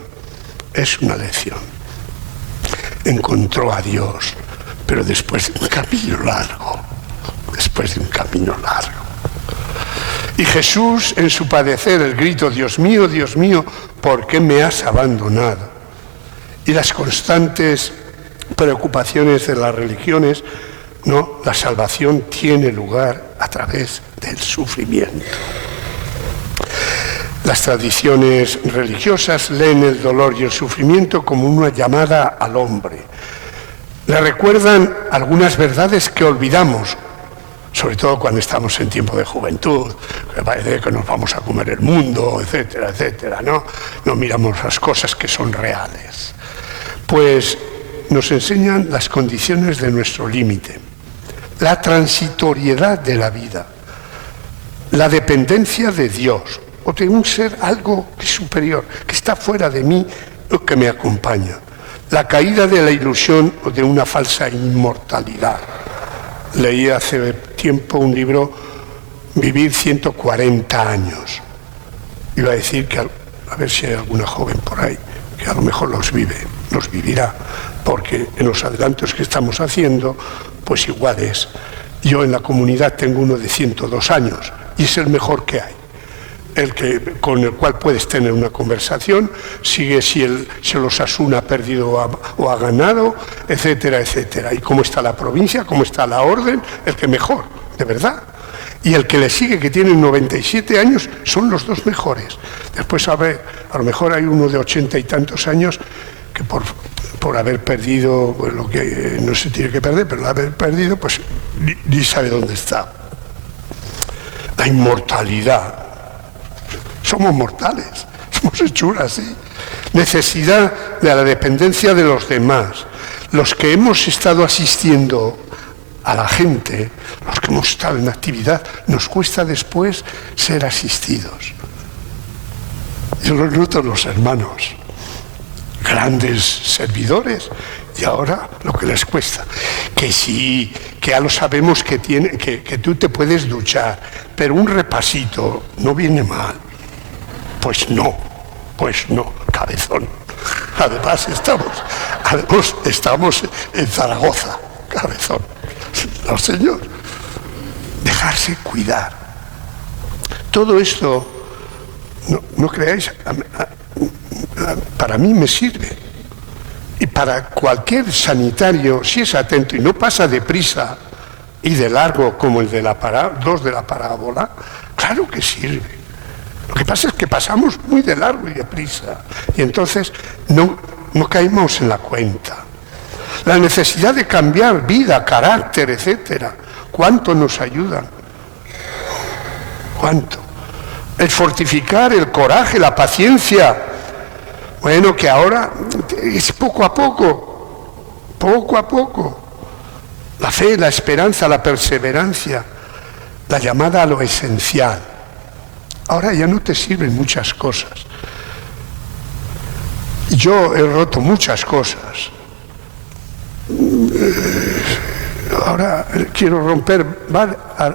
es una lección. Encontró a Dios, pero después de un camino largo. Después de un camino largo. Y Jesús, en su padecer, el grito, Dios mío, ¿por qué me has abandonado? Y las constantes preocupaciones de las religiones, no, la salvación tiene lugar a través del sufrimiento. Las tradiciones religiosas leen el dolor y el sufrimiento como una llamada al hombre. Le recuerdan algunas verdades que olvidamos, sobre todo cuando estamos en tiempo de juventud, que parece que nos vamos a comer el mundo, etcétera, etcétera, ¿no? No miramos las cosas que son reales. Pues nos enseñan las condiciones de nuestro límite, la transitoriedad de la vida, la dependencia de Dios, o de un ser algo superior, que está fuera de mí o que me acompaña, la caída de la ilusión o de una falsa inmortalidad. Leí hace tiempo un libro, Vivir 140 años. Iba a decir que, a ver si hay alguna joven por ahí, que a lo mejor los vivirá, porque en los adelantos que estamos haciendo, pues igual es. Yo en la comunidad tengo uno de 102 años y es el mejor que hay. Con el cual puedes tener una conversación, sigue si el Osasuna ha perdido o ha ganado, etcétera, etcétera. Y cómo está la provincia, cómo está la orden, el que mejor, de verdad. Y el que le sigue, que tiene 97 años, son los dos mejores. Después, a lo mejor hay uno de 80 y tantos años que por haber perdido, pues, lo que no se tiene que perder, pero haber perdido, pues ni sabe dónde está. La inmortalidad. Somos mortales, somos hechuras, ¿sí? Necesidad de la dependencia de los demás. Los que hemos estado asistiendo a la gente, los que hemos estado en actividad, nos cuesta después ser asistidos. Yo lo noto en los hermanos, grandes servidores, y ahora lo que les cuesta. Que sí, que ya lo sabemos que tú te puedes duchar, pero un repasito no viene mal. Pues no, cabezón. Además estamos en Zaragoza, cabezón. No, señor. Dejarse cuidar. Todo esto, no creáis, para mí me sirve. Y para cualquier sanitario, si es atento y no pasa deprisa y de largo como el de dos de la parábola, claro que sirve. Lo que pasa es que pasamos muy de largo y deprisa y entonces no caemos en la cuenta. La necesidad de cambiar vida, carácter, etcétera, ¿cuánto nos ayudan? ¿Cuánto? El fortificar el coraje, la paciencia. Bueno, que ahora es poco a poco. La fe, la esperanza, la perseverancia, la llamada a lo esencial. Ahora ya no te sirven muchas cosas. Yo he roto muchas cosas. Ahora quiero romper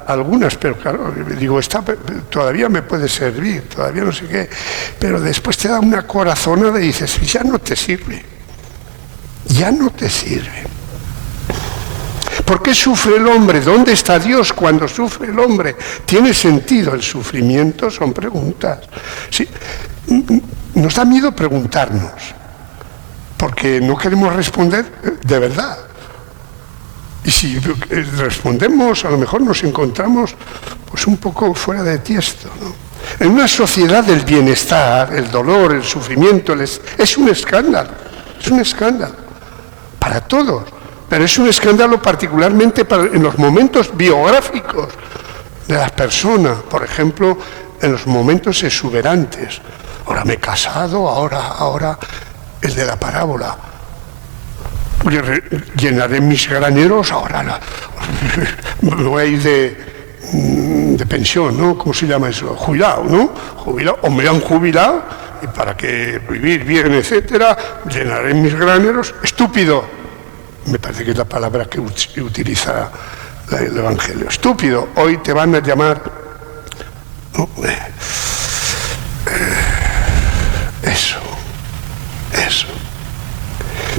algunas, pero claro, digo, esta todavía me puede servir, todavía no sé qué, pero después te da una corazonada y dices, ya no te sirve. ¿Por qué sufre el hombre? ¿Dónde está Dios cuando sufre el hombre? ¿Tiene sentido el sufrimiento? Son preguntas. Sí, nos da miedo preguntarnos, porque no queremos responder de verdad. Y si respondemos, a lo mejor nos encontramos pues un poco fuera de tiesto, ¿no? En una sociedad del bienestar, el dolor, el sufrimiento, es un escándalo, para todos, pero es un escándalo particularmente en los momentos biográficos de las personas, por ejemplo, en los momentos exuberantes. Ahora me he casado, ahora el de la parábola. Llenaré mis graneros, ahora me voy a ir de pensión, ¿no? ¿Cómo se llama eso? Jubilado, ¿no? Jubilado, o me han jubilado, y para que vivir bien, etcétera, llenaré mis graneros. Estúpido, me parece que es la palabra que utiliza el Evangelio. Estúpido, hoy te van a llamar... ¿no? Eso.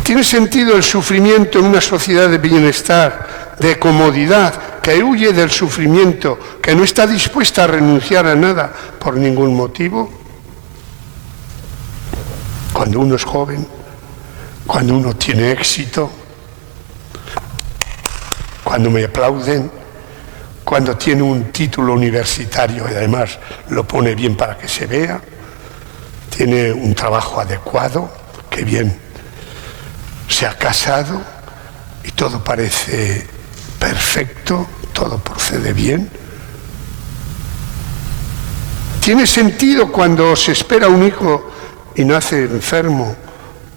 ¿Tiene sentido el sufrimiento en una sociedad de bienestar, de comodidad, que huye del sufrimiento, que no está dispuesta a renunciar a nada por ningún motivo? Cuando uno es joven, cuando uno tiene éxito, cuando me aplauden, cuando tiene un título universitario y además lo pone bien para que se vea, tiene un trabajo adecuado, qué bien. Se ha casado y todo parece perfecto, todo procede bien. ¿Tiene sentido cuando se espera un hijo y nace enfermo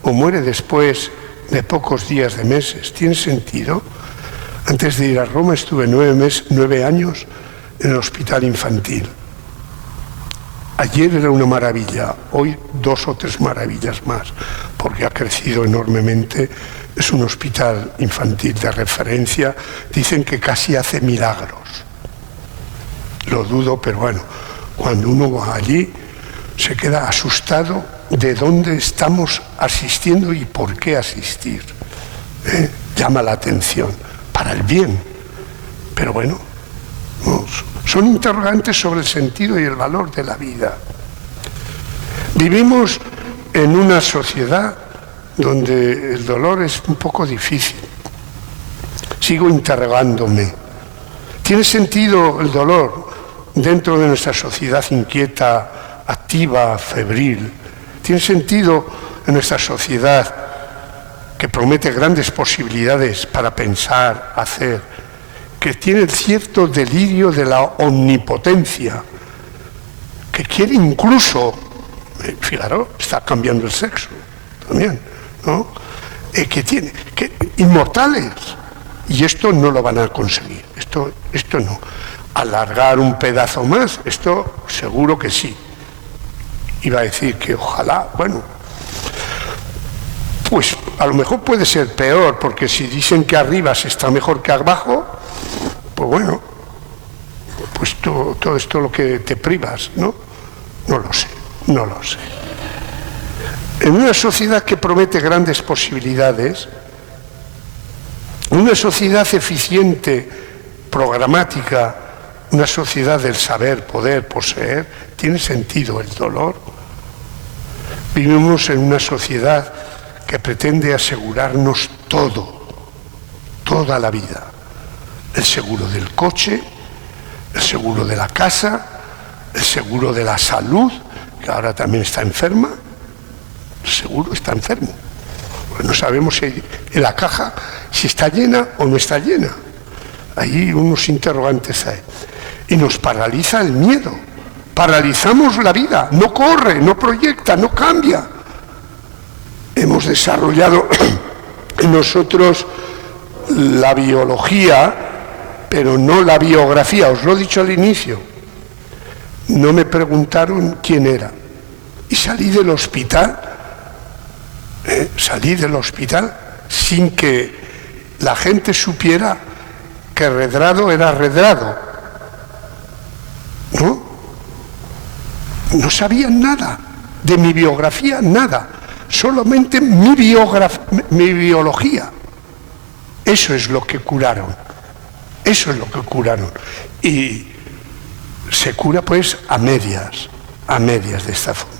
o muere después de pocos días, de meses? ¿Tiene sentido? Antes de ir a Roma estuve 9 años en el hospital infantil. Ayer era una maravilla, hoy 2 o 3 maravillas más, porque ha crecido enormemente. Es un hospital infantil de referencia. Dicen que casi hace milagros. Lo dudo, pero bueno, cuando uno va allí se queda asustado de dónde estamos asistiendo y por qué asistir. Llama la atención, para el bien. Pero bueno, son interrogantes sobre el sentido y el valor de la vida. Vivimos en una sociedad donde el dolor es un poco difícil. Sigo interrogándome. ¿Tiene sentido el dolor dentro de nuestra sociedad inquieta, activa, febril? ¿Tiene sentido en nuestra sociedad que promete grandes posibilidades para pensar, hacer, que tiene cierto delirio de la omnipotencia, que quiere incluso, fijaros, está cambiando el sexo también, ¿no? Que inmortales, y esto no lo van a conseguir, esto no. Alargar un pedazo más, esto seguro que sí. Iba a decir que ojalá, bueno. a lo mejor puede ser peor, porque si dicen que arriba se está mejor que abajo, pues bueno, pues todo esto lo que te privas, ¿no? No lo sé. En una sociedad que promete grandes posibilidades, una sociedad eficiente, programática, una sociedad del saber, poder, poseer, ¿tiene sentido el dolor? Vivimos en una sociedad que pretende asegurarnos todo, toda la vida. El seguro del coche, el seguro de la casa, el seguro de la salud, que ahora también está enferma. El seguro está enfermo. Pues no sabemos si en la caja si está llena o no está llena. Hay unos interrogantes ahí. Y nos paraliza el miedo. Paralizamos la vida. No corre, no proyecta, no cambia. Hemos desarrollado en nosotros la biología, pero no la biografía. Os lo he dicho al inicio. No me preguntaron quién era. Y salí del hospital sin que la gente supiera que Redrado era Redrado. No sabían nada de mi biografía, nada. Solamente mi biología. Eso es lo que curaron. Y se cura pues a medias de esta forma.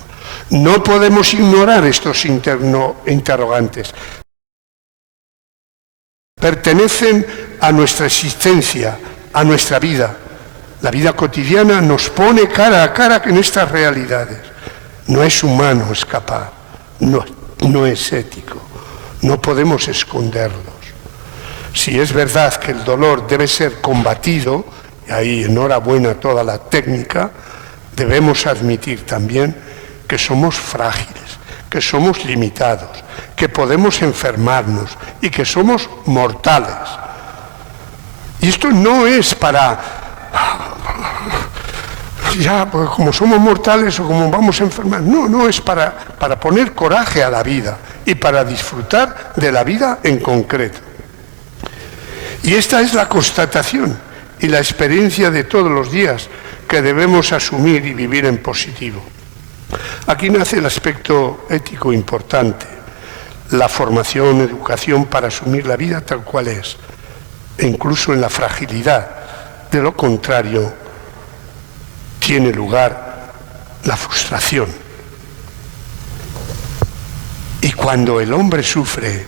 No podemos ignorar estos interrogantes. Pertenecen a nuestra existencia, a nuestra vida. La vida cotidiana nos pone cara a cara en estas realidades. No es humano escapar, no es ético, no podemos esconderlos. Si es verdad que el dolor debe ser combatido, y ahí enhorabuena toda la técnica, debemos admitir también que somos frágiles, que somos limitados, que podemos enfermarnos y que somos mortales. Y esto no es para, ya, pues como somos mortales o como vamos a enfermar, no es para poner coraje a la vida y para disfrutar de la vida en concreto. Y esta es la constatación y la experiencia de todos los días que debemos asumir y vivir en positivo. Aquí nace el aspecto ético importante, la formación, educación para asumir la vida tal cual es, e incluso en la fragilidad. De lo contrario, tiene lugar la frustración. Y cuando el hombre sufre,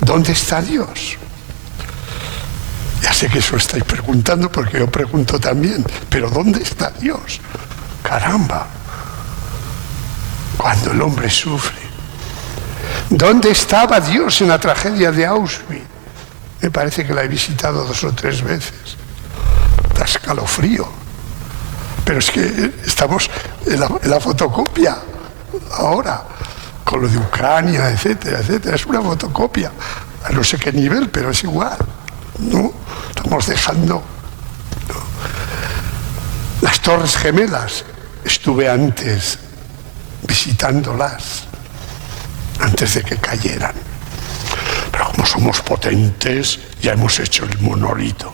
¿dónde está Dios? Ya sé que eso estáis preguntando porque yo pregunto también, pero ¿dónde está Dios? Caramba, cuando el hombre sufre. ¿Dónde estaba Dios en la tragedia de Auschwitz? Me parece que la he visitado 2 o 3 veces. Da escalofrío. Pero es que estamos en la fotocopia ahora, con lo de Ucrania, etcétera, etcétera. Es una fotocopia, a no sé qué nivel, pero es igual, ¿no? Estamos dejando, ¿no? Las Torres Gemelas, estuve antes visitándolas, antes de que cayeran. Pero como somos potentes, ya hemos hecho el monolito.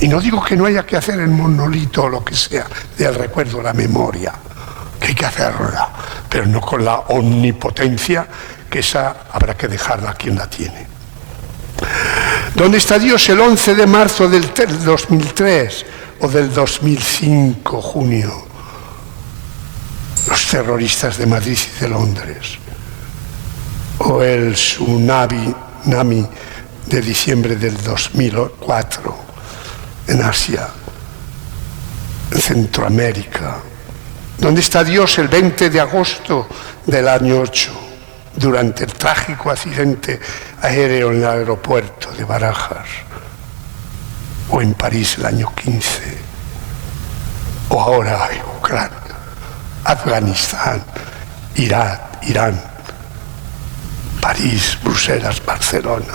Y no digo que no haya que hacer el monolito o lo que sea, del recuerdo, la memoria, que hay que hacerla, pero no con la omnipotencia, que esa habrá que dejarla a quien la tiene. ¿Dónde está Dios el 11 de marzo del 2003 o del 2005, junio? Los terroristas de Madrid y de Londres. O el tsunami de diciembre del 2004 en Asia, en Centroamérica. ¿Dónde está Dios el 20 de agosto del año 8, durante el trágico accidente aéreo en el aeropuerto de Barajas? O en París el año 15. O ahora en Ucrania, Afganistán, Irak, Irán, París, Bruselas, Barcelona.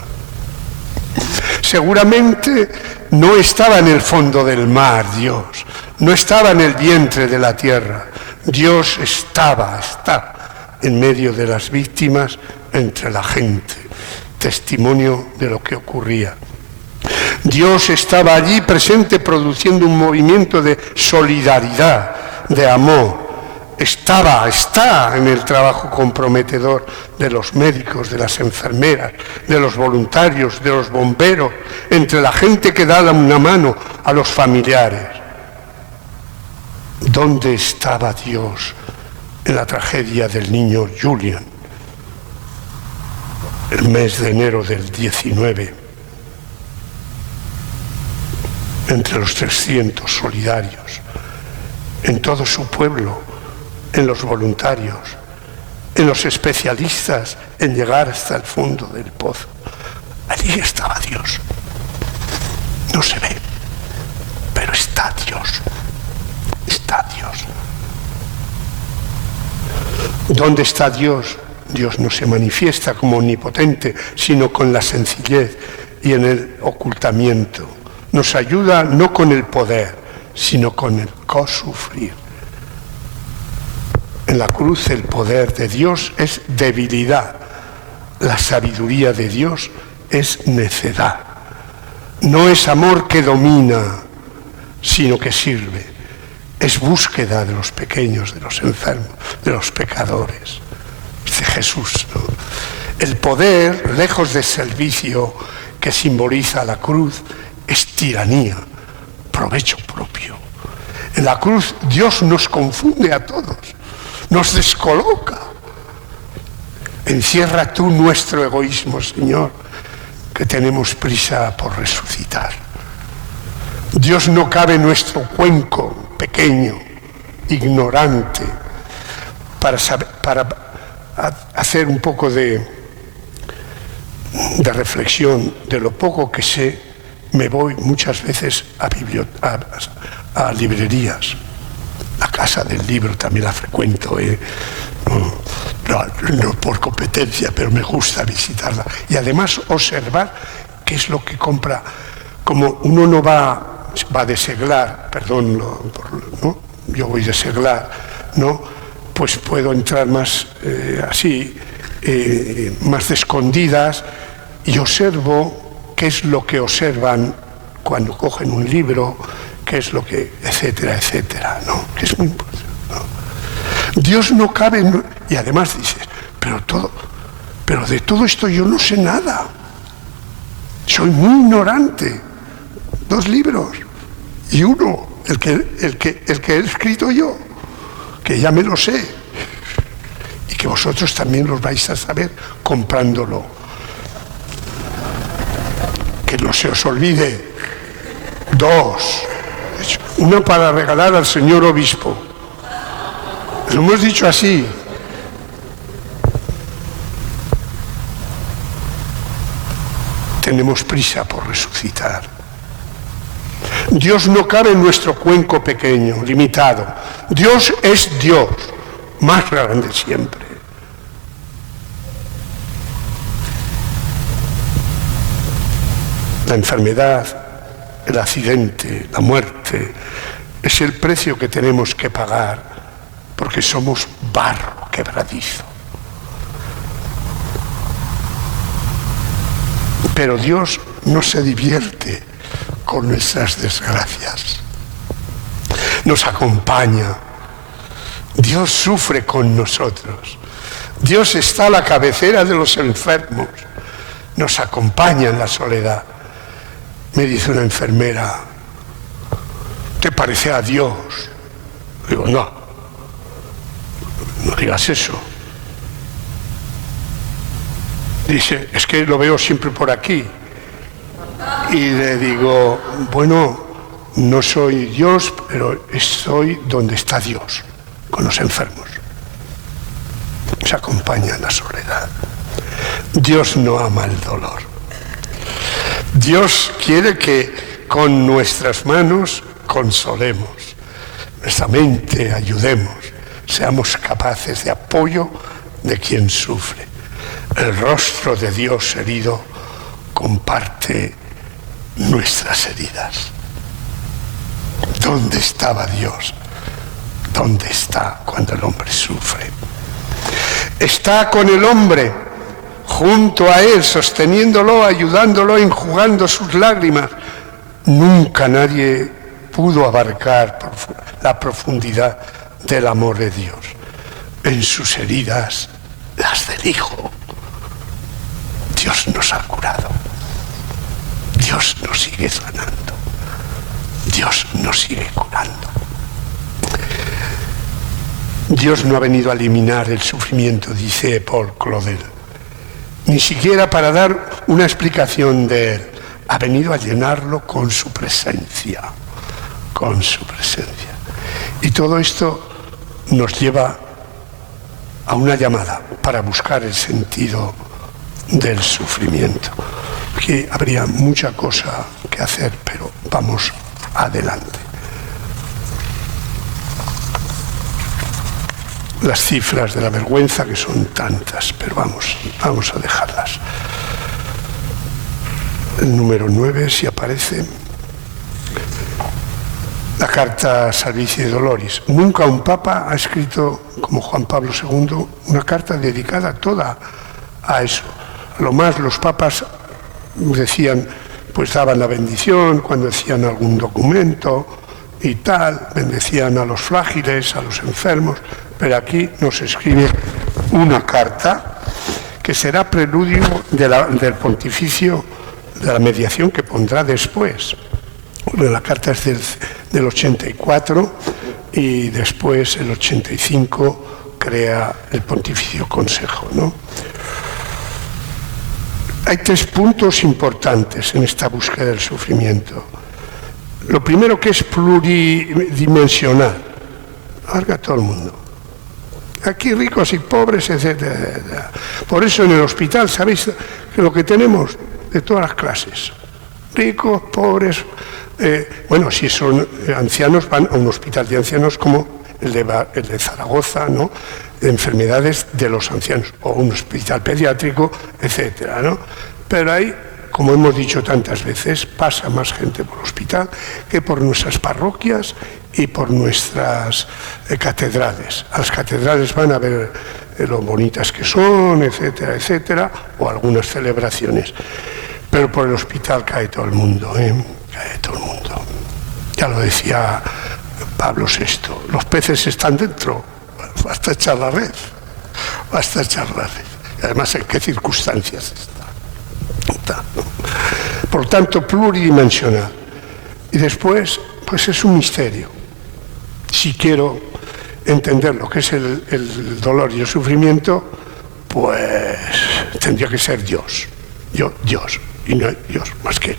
Seguramente no estaba en el fondo del mar Dios, no estaba en el vientre de la tierra. Dios está en medio de las víctimas, entre la gente, testimonio de lo que ocurría. Dios estaba allí presente produciendo un movimiento de solidaridad, de amor. Está en el trabajo comprometedor de los médicos, de las enfermeras, de los voluntarios, de los bomberos, entre la gente que da una mano a los familiares. ¿Dónde estaba Dios en la tragedia del niño Julian, el mes de enero del 19? Entre los 300 solidarios, en todo su pueblo, en los voluntarios, en los especialistas en llegar hasta el fondo del pozo. Allí estaba Dios. No se ve, pero está Dios. Está Dios. ¿Dónde está Dios? Dios no se manifiesta como omnipotente, sino con la sencillez y en el ocultamiento. Nos ayuda no con el poder, sino con el co-sufrir. En la cruz el poder de Dios es debilidad. La sabiduría de Dios es necedad. No es amor que domina, sino que sirve. Es búsqueda de los pequeños, de los enfermos, de los pecadores. Dice Jesús, ¿no? El poder, lejos de servicio que simboliza la cruz, es tiranía, provecho propio. En la cruz Dios nos confunde a todos, nos descoloca. Encierra tú nuestro egoísmo, Señor, que tenemos prisa por resucitar. Dios no cabe en nuestro cuenco pequeño, ignorante, para hacer un poco de reflexión de lo poco que sé. Me voy muchas veces a librerías. La Casa del Libro también la frecuento, no por competencia, pero me gusta visitarla. Y además observar qué es lo que compra. Como uno no va de seglar, perdón, ¿no? Yo voy de seglar, ¿no? Pues puedo entrar más más de escondidas y observo qué es lo que observan cuando cogen un libro, qué es lo que, etcétera, etcétera, ¿no? Que es muy importante, ¿no? Dios no cabe y además dices, pero de todo esto yo no sé nada. Soy muy ignorante. 2 libros y uno, el que he escrito yo, que ya me lo sé, y que vosotros también los vais a saber comprándolo. Que no se os olvide 2, una para regalar al señor obispo. Lo hemos dicho así. Tenemos prisa por resucitar. Dios no cabe en nuestro cuenco pequeño, limitado. Dios es Dios, más grande siempre. La enfermedad, el accidente, la muerte, es el precio que tenemos que pagar, porque somos barro quebradizo. Pero Dios no se divierte con nuestras desgracias. Nos acompaña. Dios sufre con nosotros. Dios está a la cabecera de los enfermos. Nos acompaña en la soledad. Me dice una enfermera, ¿te parece a Dios? Digo, no digas eso. Dice, es que lo veo siempre por aquí. Y le digo, bueno, no soy Dios, pero estoy donde está Dios, con los enfermos. Se acompaña en la soledad. Dios no ama el dolor. Dios quiere que con nuestras manos consolemos, nuestra mente ayudemos, seamos capaces de apoyo de quien sufre. El rostro de Dios herido comparte nuestras heridas. ¿Dónde estaba Dios? ¿Dónde está cuando el hombre sufre? está con el hombre, junto a él, sosteniéndolo, ayudándolo, enjugando sus lágrimas. Nunca nadie pudo abarcar la profundidad del amor de Dios. En sus heridas, las del Hijo, Dios nos ha curado. Dios nos sigue sanando. Dios nos sigue curando. Dios no ha venido a eliminar el sufrimiento, dice Paul Claudel, ni siquiera para dar una explicación de él. Ha venido a llenarlo con su presencia, con su presencia. Y todo esto nos lleva a una llamada para buscar el sentido del sufrimiento. Aquí habría mucha cosa que hacer, pero vamos adelante. Las cifras de la vergüenza, que son tantas, pero vamos a dejarlas. El número 9, si aparece. La carta Salvifici Doloris. Nunca un papa ha escrito, como Juan Pablo II, una carta dedicada toda a eso. A lo más los papas decían, pues daban la bendición cuando hacían algún documento y tal, bendecían a los frágiles, a los enfermos, pero aquí nos escribe una carta que será preludio del pontificio, de la mediación que pondrá después. La carta es del 84 y después el 85 crea el Pontificio Consejo, ¿no? Hay 3 puntos importantes en esta búsqueda del sufrimiento. Lo primero, que es pluridimensional, abarca a todo el mundo. Aquí ricos y pobres, etcétera, etcétera. Por eso en el hospital, ¿sabéis que lo que tenemos? De todas las clases. Ricos, pobres. Bueno, si son ancianos, van a un hospital de ancianos como el de Zaragoza, ¿no? De enfermedades de los ancianos, o un hospital pediátrico, etcétera, ¿no? Pero ahí, como hemos dicho tantas veces, pasa más gente por el hospital que por nuestras parroquias y por nuestras catedrales. A las catedrales van a ver lo bonitas que son, etcétera, etcétera, o algunas celebraciones. Pero por el hospital cae todo el mundo, cae todo el mundo. Ya lo decía Pablo VI, los peces están dentro, basta echar la red, basta echar la red. Y además, ¿en qué circunstancias está? Por tanto, pluridimensional. Y después, pues es un misterio. Si quiero entender lo que es el dolor y el sufrimiento, pues tendría que ser Dios. Dios, y no hay Dios más que Él.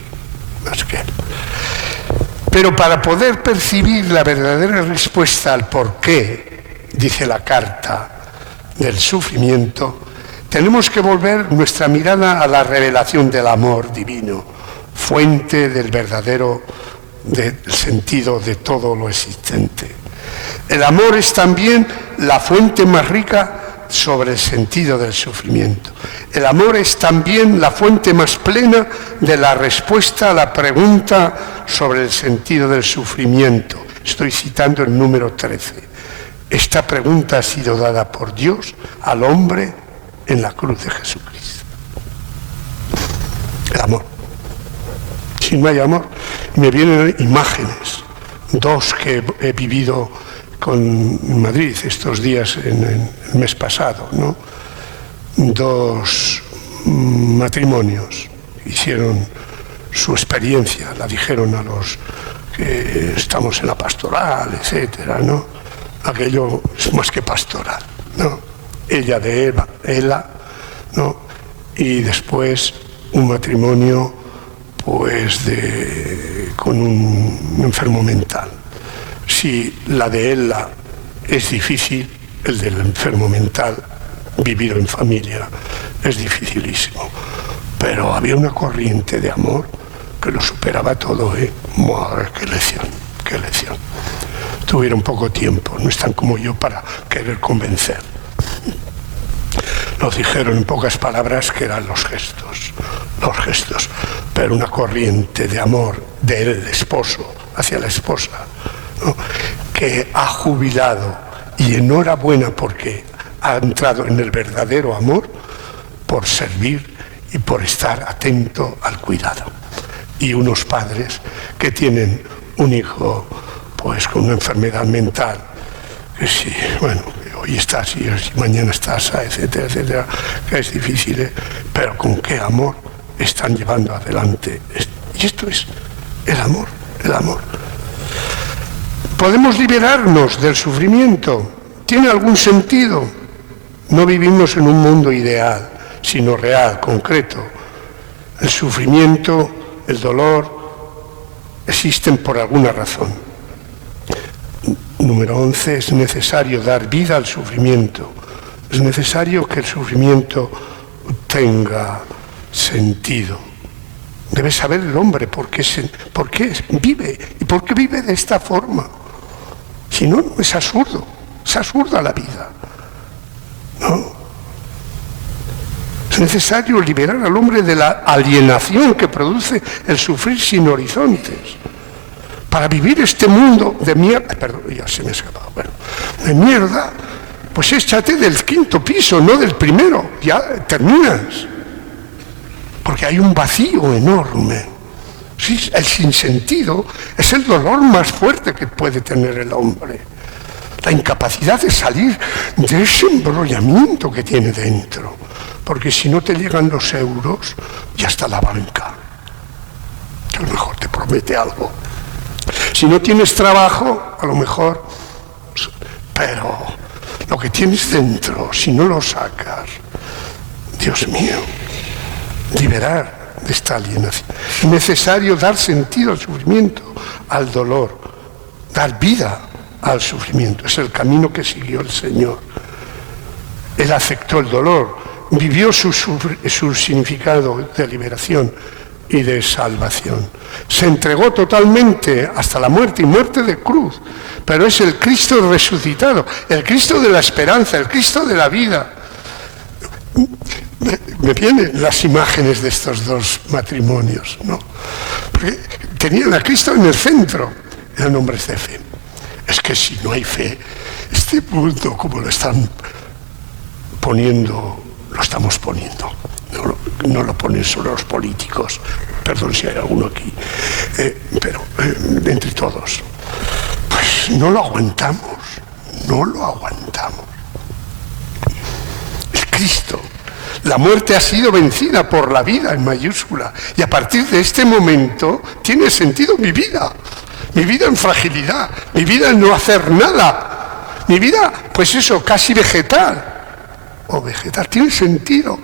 Pero para poder percibir la verdadera respuesta al porqué, dice la carta, del sufrimiento, tenemos que volver nuestra mirada a la revelación del amor divino, fuente del verdadero sentido de todo lo existente. El amor es también la fuente más rica sobre el sentido del sufrimiento. El amor es también la fuente más plena de la respuesta a la pregunta sobre el sentido del sufrimiento. Estoy citando el número 13. Esta pregunta ha sido dada por Dios al hombre en la cruz de Jesucristo. El amor. Si no hay amor, me vienen imágenes, 2 que he vivido en Madrid estos días, en el mes pasado, ¿no? 2 matrimonios hicieron su experiencia, la dijeron a los que estamos en la pastoral, etcétera, ¿no? Aquello es más que pastoral, ¿no? Ella de Ela, ¿no? Y después un matrimonio, pues, con un enfermo mental. Si la de Ela es difícil, el del enfermo mental, vivir en familia, es dificilísimo. Pero había una corriente de amor que lo superaba todo, ¿eh? Madre, qué lección, qué lección. Tuvieron poco tiempo, no están como yo para querer convencer. Nos dijeron en pocas palabras que eran los gestos, pero una corriente de amor del esposo hacia la esposa, ¿no? Que ha jubilado, y enhorabuena porque ha entrado en el verdadero amor por servir y por estar atento al cuidado. Y unos padres que tienen un hijo pues con una enfermedad mental, que sí, bueno, hoy estás y mañana estás, etcétera, etcétera, que es difícil, pero con qué amor están llevando adelante. Y esto es el amor, el amor. ¿Podemos liberarnos del sufrimiento? ¿Tiene algún sentido? No vivimos en un mundo ideal, sino real, concreto. El sufrimiento, el dolor, existen por alguna razón. Número 11, es necesario dar vida al sufrimiento. Es necesario que el sufrimiento tenga sentido. Debe saber el hombre por qué vive y por qué vive de esta forma. Si no, es absurda la vida. ¿No? Es necesario liberar al hombre de la alienación que produce el sufrir sin horizontes. Para vivir este mundo de mierda, perdón, ya se me ha escapado, bueno, de mierda, pues échate del 5º piso, no del primero, ya terminas. Porque hay un vacío enorme. Sí, el sinsentido es el dolor más fuerte que puede tener el hombre. La incapacidad de salir de ese embrollamiento que tiene dentro. Porque si no te llegan los euros, ya está la banca. Que a lo mejor te promete algo. Si no tienes trabajo, a lo mejor, pero lo que tienes dentro, si no lo sacas, Dios mío, liberar de esta alienación. Es necesario dar sentido al sufrimiento, al dolor, dar vida al sufrimiento. Es el camino que siguió el Señor. Él aceptó el dolor, vivió su significado de liberación y de salvación. Se entregó totalmente hasta la muerte y muerte de cruz, pero es el Cristo resucitado, el Cristo de la esperanza, el Cristo de la vida. Me vienen las imágenes de estos dos matrimonios, ¿no? Porque tenían a Cristo en el centro, eran hombres de fe. Es que si no hay fe, este mundo como lo están poniendo, lo estamos poniendo. No lo ponen solo los políticos, perdón si hay alguno aquí, pero entre todos. Pues no lo aguantamos. El Cristo, la muerte ha sido vencida por la vida en mayúscula, y a partir de este momento tiene sentido mi vida en fragilidad, mi vida en no hacer nada, mi vida, pues eso, casi vegetal, tiene sentido.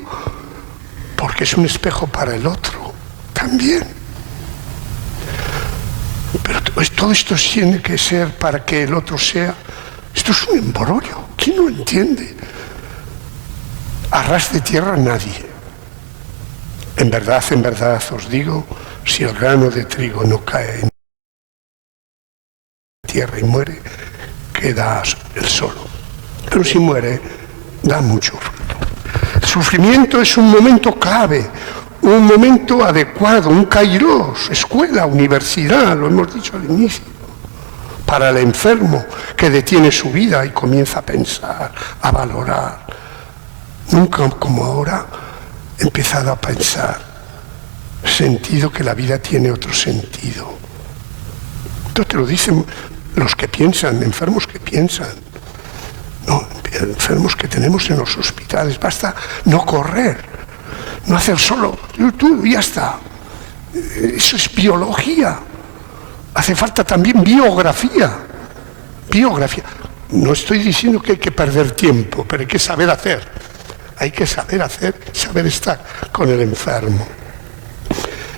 Porque es un espejo para el otro, también. Pero todo esto tiene que ser para que el otro sea. Esto es un embrollo. ¿Quién lo entiende? A ras de tierra nadie. En verdad os digo, si el grano de trigo no cae en tierra y muere, queda él solo. Pero si muere, da mucho fruto. El sufrimiento es un momento clave, un momento adecuado, un kairos, escuela, universidad, lo hemos dicho al inicio, para el enfermo que detiene su vida y comienza a pensar, a valorar. Nunca como ahora he empezado a pensar, sentido que la vida tiene otro sentido. Esto te lo dicen los que piensan, enfermos que piensan. No, enfermos que tenemos en los hospitales. Basta no correr, no hacer solo tú y ya está. Eso es biología. Hace falta también biografía. No estoy diciendo que hay que perder tiempo, pero hay que saber hacer. Hay que saber hacer, saber estar con el enfermo.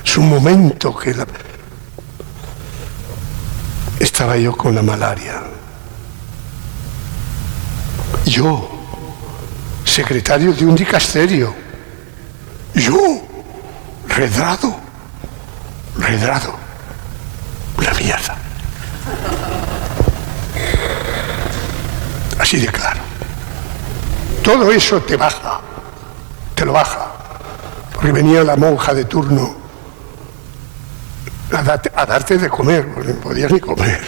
Es un momento que estaba yo con la malaria. Yo, secretario de un dicasterio, redrado, una mierda. Así de claro. Todo eso te lo baja, porque venía la monja de turno a darte de comer, porque no podías ni comer,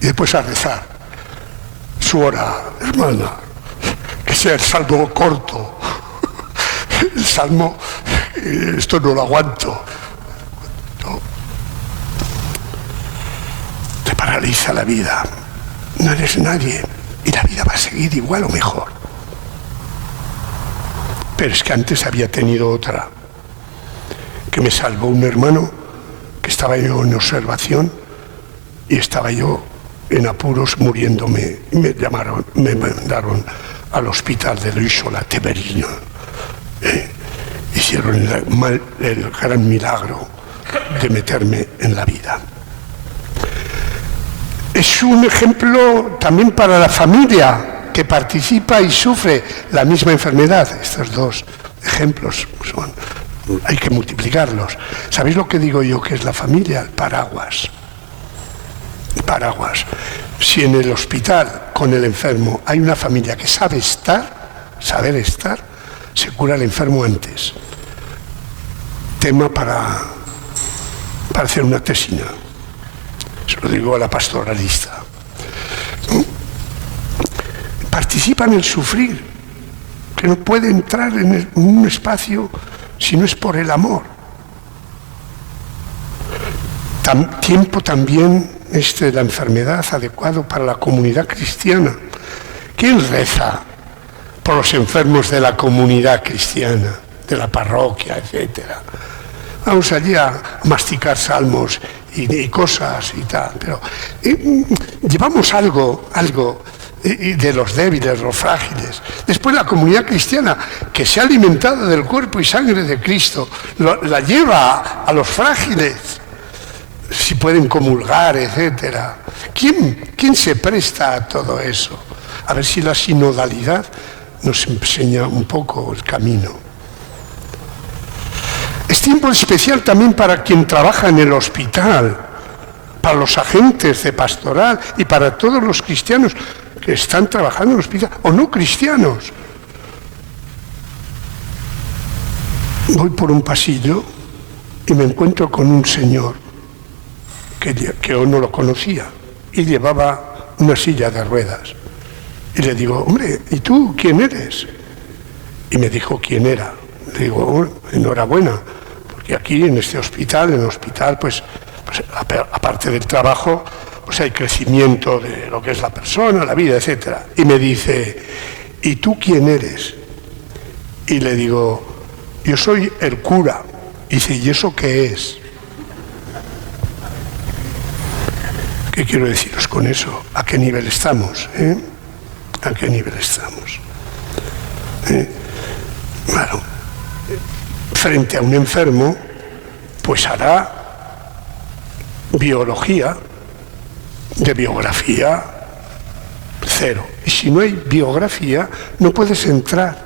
y después a rezar. Su hora, hermana, sea el salmo corto. El salmo, esto no lo aguanto. No. Te paraliza la vida. No eres nadie y la vida va a seguir igual o mejor. Pero es que antes había tenido otra, que me salvó un hermano, que estaba yo en observación y estaba yo en apuros muriéndome. Y me mandaron al hospital de Luisola Teberino. Hicieron el gran milagro de meterme en la vida. Es un ejemplo también para la familia que participa y sufre la misma enfermedad. Estos dos ejemplos hay que multiplicarlos. ¿Sabéis lo que digo yo que es la familia? El paraguas. El paraguas. Si en el hospital con el enfermo hay una familia que saber estar, se cura el enfermo antes. Tema para hacer una tesina. Se lo digo a la pastoralista. Participa en el sufrir, que no puede entrar en un espacio si no es por el amor. Tiempo también de la enfermedad adecuado para la comunidad cristiana. ¿Quién reza por los enfermos de la comunidad cristiana, de la parroquia, etcétera? Vamos allí a masticar salmos y cosas y tal, pero llevamos algo de los débiles, los frágiles. Después la comunidad cristiana, que se ha alimentado del cuerpo y sangre de Cristo, la lleva a los frágiles, si pueden comulgar, etcétera. ¿Quién se presta a todo eso? A ver si la sinodalidad nos enseña un poco el camino. Es tiempo especial también para quien trabaja en el hospital, para los agentes de pastoral y para todos los cristianos que están trabajando en el hospital, o no cristianos. Voy por un pasillo y me encuentro con un señor que yo no lo conocía y llevaba una silla de ruedas. Y le digo, hombre, ¿y tú quién eres? Y me dijo quién era. Le digo, oh, enhorabuena, porque aquí en este hospital, pues aparte del trabajo, pues hay crecimiento de lo que es la persona, la vida, etcétera. Y me dice, ¿y tú quién eres? Y le digo, yo soy el cura. Y dice, ¿y eso qué es? ¿Qué quiero deciros con eso? ¿A qué nivel estamos? ¿A qué nivel estamos? Bueno, frente a un enfermo, pues hará biología, de biografía, cero. Y si no hay biografía, no puedes entrar.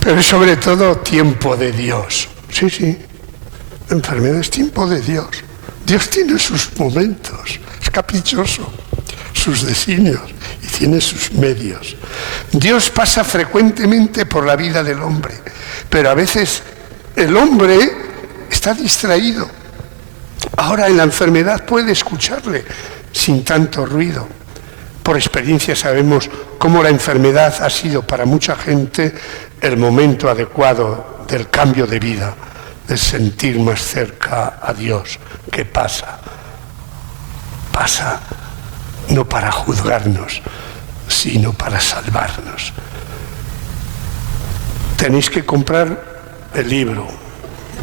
Pero sobre todo tiempo de Dios. Sí. La enfermedad es tiempo de Dios. Dios tiene sus momentos, es caprichoso, sus designios y tiene sus medios. Dios pasa frecuentemente por la vida del hombre, pero a veces el hombre está distraído. Ahora en la enfermedad puede escucharle sin tanto ruido. Por experiencia sabemos cómo la enfermedad ha sido para mucha gente el momento adecuado del cambio de vida, de sentir más cerca a Dios. ¿Qué pasa? Pasa no para juzgarnos, sino para salvarnos. Tenéis que comprar el libro.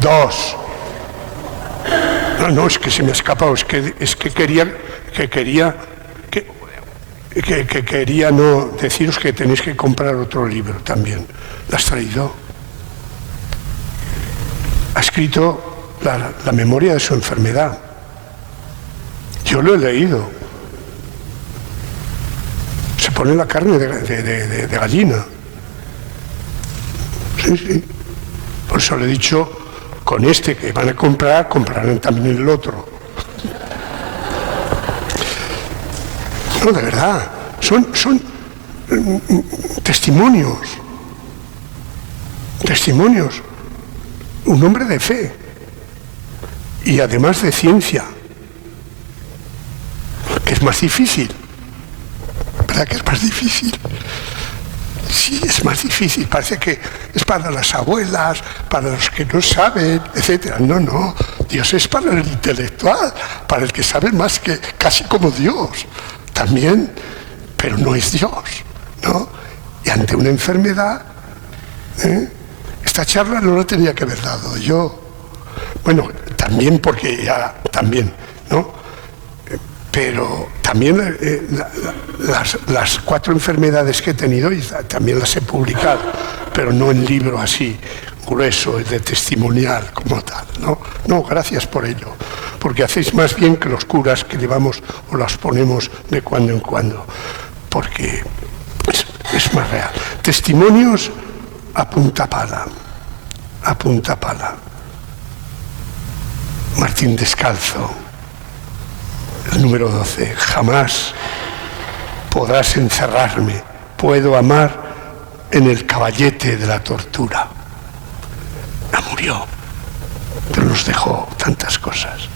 2. No, es que se me ha escapado, es que quería no deciros que tenéis que comprar otro libro también. ¿Lo has traído? Ha escrito la memoria de su enfermedad. Yo lo he leído. Se pone la carne de gallina. Sí. Por eso le he dicho, con este que van a comprar, comprarán también el otro. No, de verdad, son testimonios. Un hombre de fe y además de ciencia, que es más difícil, ¿Verdad que es más difícil? Sí, es más difícil. Parece que es para las abuelas, para los que no saben, etc. No. Dios es para el intelectual, para el que sabe más que casi como Dios. También, pero no es Dios, ¿no? Y ante una enfermedad, esta charla no la tenía que haber dado yo. Bueno, también porque ya, también, ¿no? Pero también las 4 enfermedades que he tenido también las he publicado, pero no en libro así, grueso, de testimonial como tal, ¿no? No, gracias por ello, porque hacéis más bien que los curas que llevamos o las ponemos de cuando en cuando, porque es más real. Testimonios a punta pala, a punta pala. Martín Descalzo, el número 12, jamás podrás encerrarme, puedo amar en el caballete de la tortura. No murió, pero nos dejó tantas cosas.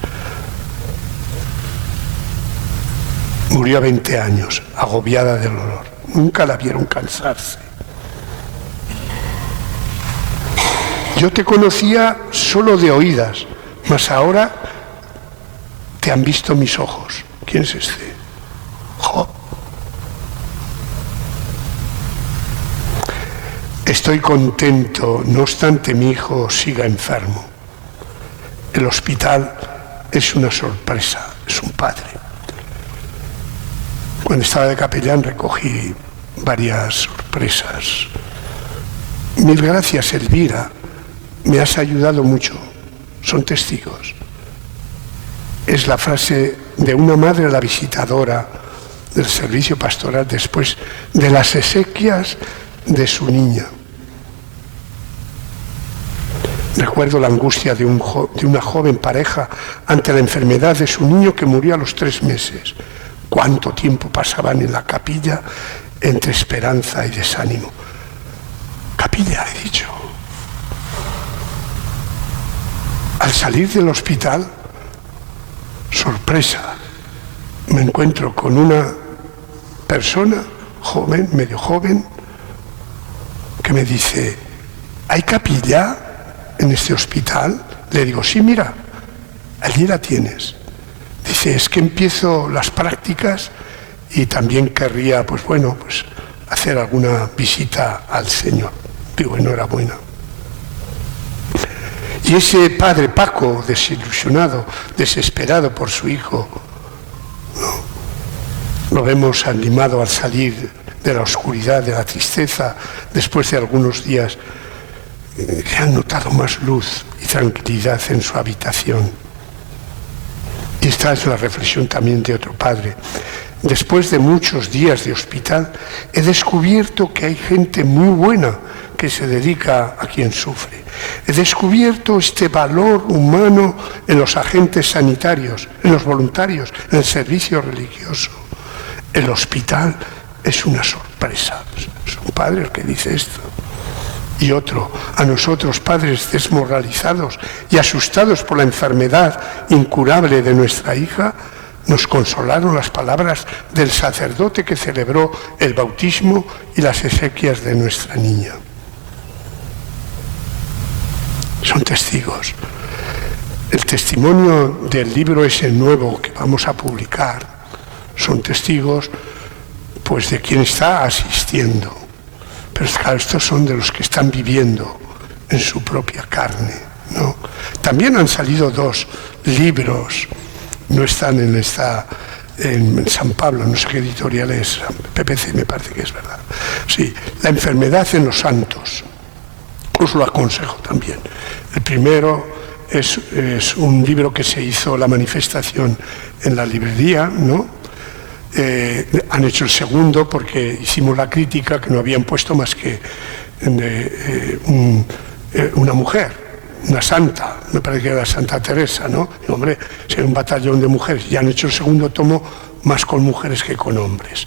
Murió a 20 años, agobiada del dolor. Nunca la vieron cansarse. Yo te conocía solo de oídas, mas ahora te han visto mis ojos. ¿Quién es este? Job. Estoy contento, no obstante mi hijo siga enfermo. El hospital es una sorpresa, es un padre. Cuando estaba de capellán recogí varias sorpresas. Mil gracias, Elvira, me has ayudado mucho. Son testigos. Es la frase de una madre a la visitadora del servicio pastoral después de las exequias de su niña. Recuerdo la angustia de una joven pareja ante la enfermedad de su niño que murió a los 3 meses. Cuánto tiempo pasaban en la capilla entre esperanza y desánimo. Capilla, he dicho. Al salir del hospital, sorpresa, me encuentro con una persona joven, medio joven, que me dice, ¿hay capilla en este hospital? Le digo, sí, mira, allí la tienes. Dice, es que empiezo las prácticas y también querría, pues hacer alguna visita al Señor. Digo, enhorabuena. Y ese padre Paco, desilusionado, desesperado por su hijo, lo vemos animado al salir de la oscuridad, de la tristeza, después de algunos días que han notado más luz y tranquilidad en su habitación. Y esta es la reflexión también de otro padre. Después de muchos días de hospital, he descubierto que hay gente muy buena que se dedica a quien sufre. He descubierto este valor humano en los agentes sanitarios, en los voluntarios, en el servicio religioso. El hospital es una sorpresa. Es un padre el que dice esto. Y otro, a nosotros padres desmoralizados y asustados por la enfermedad incurable de nuestra hija, nos consolaron las palabras del sacerdote que celebró el bautismo y las exequias de nuestra niña. Son testigos. El testimonio del libro ese nuevo que vamos a publicar son testigos pues de quien está asistiendo. Pero claro, estos son de los que están viviendo en su propia carne, ¿no? También han salido 2 libros, no están en San Pablo, no sé qué editorial es, PPC me parece que es verdad. Sí, La enfermedad en los santos. Os lo aconsejo también. El primero es un libro que se hizo la manifestación en la librería, ¿no? Han hecho el segundo porque hicimos la crítica que no habían puesto más que una mujer, una santa, me parece que era Santa Teresa, ¿no? Y, hombre, si hay un batallón de mujeres, y han hecho el segundo tomo más con mujeres que con hombres.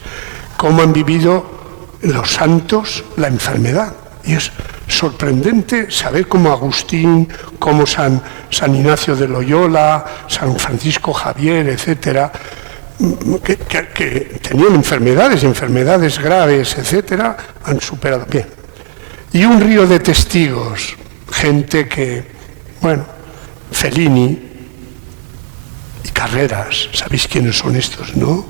Cómo han vivido los santos la enfermedad. Y es sorprendente saber cómo Agustín, cómo San Ignacio de Loyola, San Francisco Javier, etcétera, que tenían enfermedades graves, etcétera, han superado bien. Y un río de testigos, gente que, bueno, Fellini y Carreras, ¿sabéis quiénes son estos, no?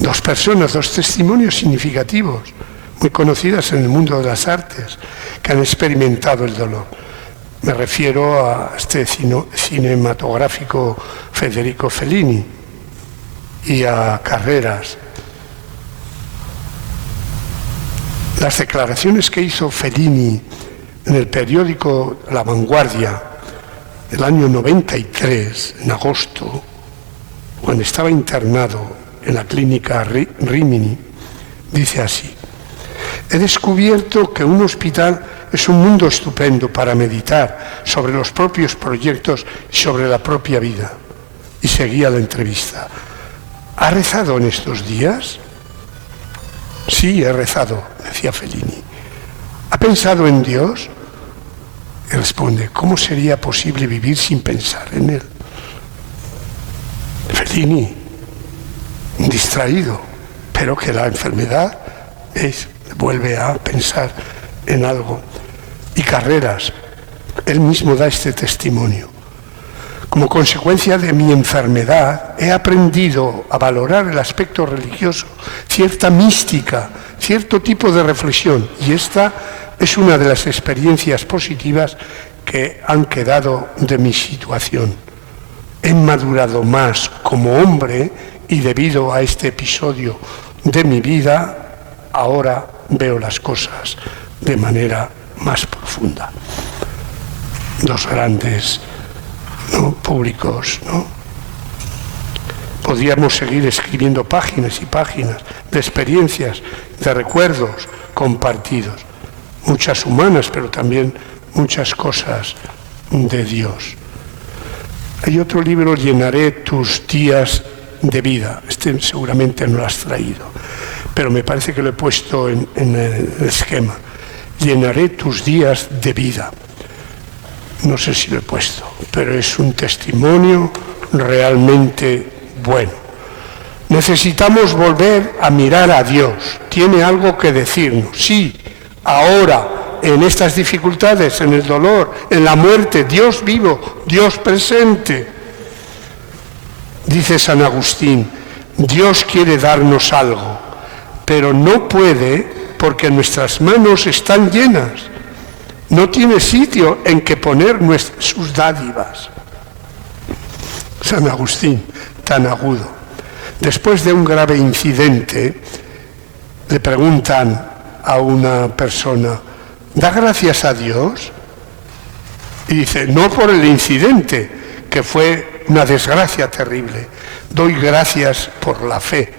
Dos personas, dos testimonios significativos, muy conocidas en el mundo de las artes, que han experimentado el dolor. Me refiero a este cinematográfico Federico Fellini y a Carreras. Las declaraciones que hizo Fellini en el periódico La Vanguardia el año 93, en agosto, cuando estaba internado en la clínica Rimini, dice así: he descubierto que un hospital es un mundo estupendo para meditar sobre los propios proyectos y sobre la propia vida. Y seguía la entrevista. ¿Ha rezado en estos días? Sí, he rezado, decía Fellini. ¿Ha pensado en Dios? Y responde: ¿cómo sería posible vivir sin pensar en Él? Fellini, distraído, pero que la enfermedad vuelve a pensar en algo. Y Carreras, él mismo da este testimonio. Como consecuencia de mi enfermedad, he aprendido a valorar el aspecto religioso, cierta mística, cierto tipo de reflexión, y esta es una de las experiencias positivas que han quedado de mi situación. He madurado más como hombre y debido a este episodio de mi vida, ahora veo las cosas de manera más profunda. Dos grandes, ¿no?, públicos, ¿no? Podríamos seguir escribiendo páginas y páginas de experiencias, de recuerdos compartidos, muchas humanas, pero también muchas cosas de Dios. Hay otro libro, Llenaré tus días de vida. Este seguramente no lo has traído, pero me parece que lo he puesto en el esquema. Llenaré tus días de vida. No sé si lo he puesto, pero es un testimonio realmente bueno. Necesitamos volver a mirar a Dios. Tiene algo que decirnos. Sí, ahora, en estas dificultades, en el dolor, en la muerte, Dios vivo, Dios presente. Dice San Agustín, Dios quiere darnos algo, pero no puede porque nuestras manos están llenas. No tiene sitio en que poner sus dádivas. San Agustín, tan agudo. Después de un grave incidente, le preguntan a una persona, ¿da gracias a Dios? Y dice, no por el incidente, que fue una desgracia terrible. Doy gracias por la fe,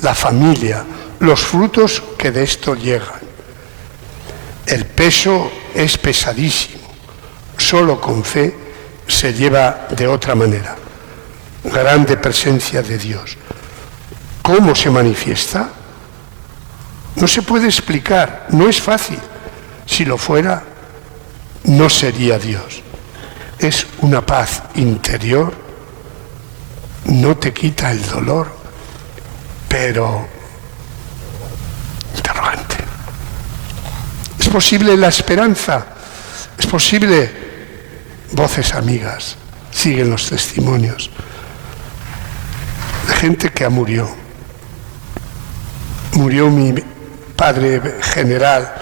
la familia, los frutos que de esto llegan. El peso es pesadísimo. Solo con fe se lleva de otra manera. Grande presencia de Dios. ¿Cómo se manifiesta? No se puede explicar, no es fácil. Si lo fuera, no sería Dios. Es una paz interior, no te quita el dolor, pero interrogante. ¿Es posible la esperanza? ¿Es posible? Voces amigas, siguen los testimonios de gente que murió. Murió mi padre general,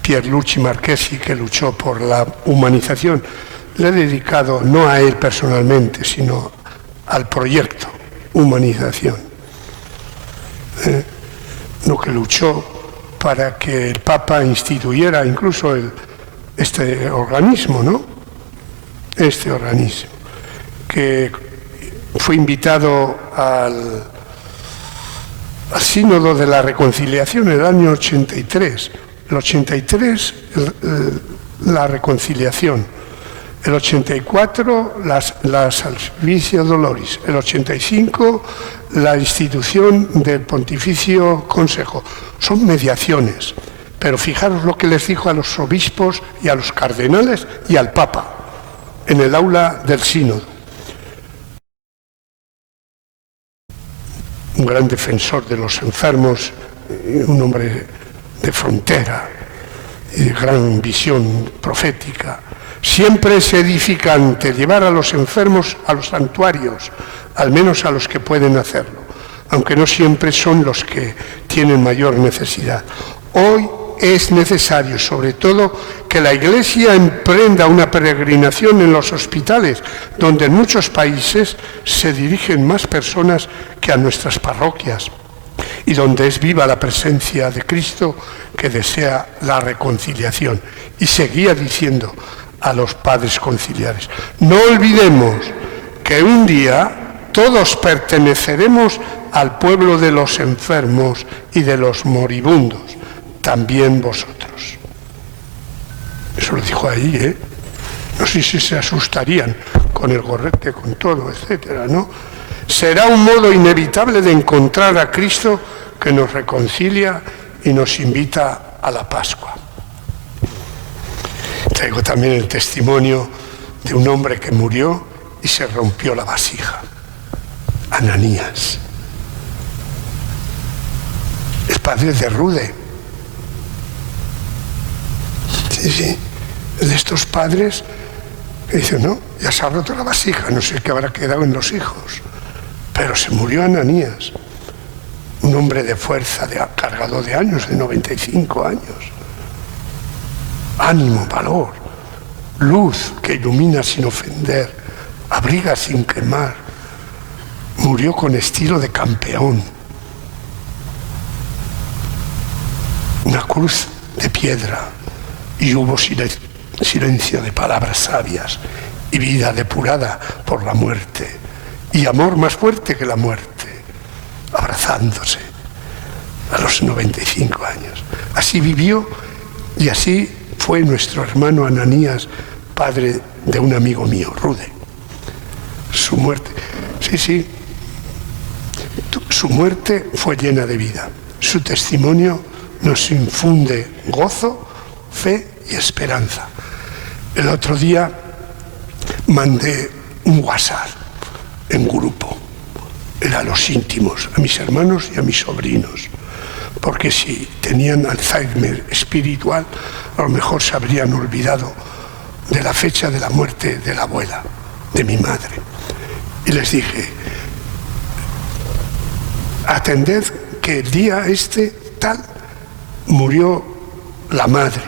Pierluigi Marchesi, que luchó por la humanización. Le he dedicado, no a él personalmente, sino al proyecto humanización. Lo que luchó para que el Papa instituyera incluso este organismo, ¿no? Este organismo, que fue invitado al Sínodo de la Reconciliación en el año 83. El 83, la reconciliación. El 84, la Salvificio Doloris. El 85, la institución del Pontificio Consejo. Son mediaciones. Pero fijaros lo que les dijo a los obispos y a los cardenales y al Papa en el aula del Sínodo. un gran defensor de los enfermos, un hombre de frontera y de gran visión profética. Siempre es edificante llevar a los enfermos a los santuarios, al menos a los que pueden hacerlo, aunque no siempre son los que tienen mayor necesidad. Hoy es necesario, sobre todo, que la Iglesia emprenda una peregrinación en los hospitales, donde en muchos países se dirigen más personas que a nuestras parroquias, y donde es viva la presencia de Cristo, que desea la reconciliación. Y seguía diciendo a los padres conciliares: no olvidemos que un día todos perteneceremos al pueblo de los enfermos y de los moribundos, también vosotros. Eso lo dijo ahí, ¿eh? No sé si se asustarían con el gorrete, con todo, etcétera, ¿no? Será un modo inevitable de encontrar a Cristo, que nos reconcilia y nos invita a la Pascua. Traigo también el testimonio de un hombre que murió y se rompió la vasija. Ananías. El padre de Rude. Sí, de estos padres que dicen: no, ya se ha roto la vasija, no sé qué habrá quedado en los hijos. Pero se murió Ananías, un hombre de fuerza, cargado de años, de 95 años. Ánimo, valor, luz que ilumina sin ofender, abriga sin quemar. Murió con estilo de campeón. Una cruz de piedra, y hubo silencio de palabras sabias y vida depurada por la muerte, y amor más fuerte que la muerte, abrazándose a los 95 años. Así vivió y así fue nuestro hermano Ananías, padre de un amigo mío, Rude. Su muerte, su muerte fue llena de vida. Su testimonio nos infunde gozo, fe y esperanza. El otro día mandé un WhatsApp en grupo, a los íntimos, a mis hermanos y a mis sobrinos, porque si tenían Alzheimer espiritual, a lo mejor se habrían olvidado de la fecha de la muerte de la abuela, de mi madre. Y les dije: atended que el día tal murió la madre,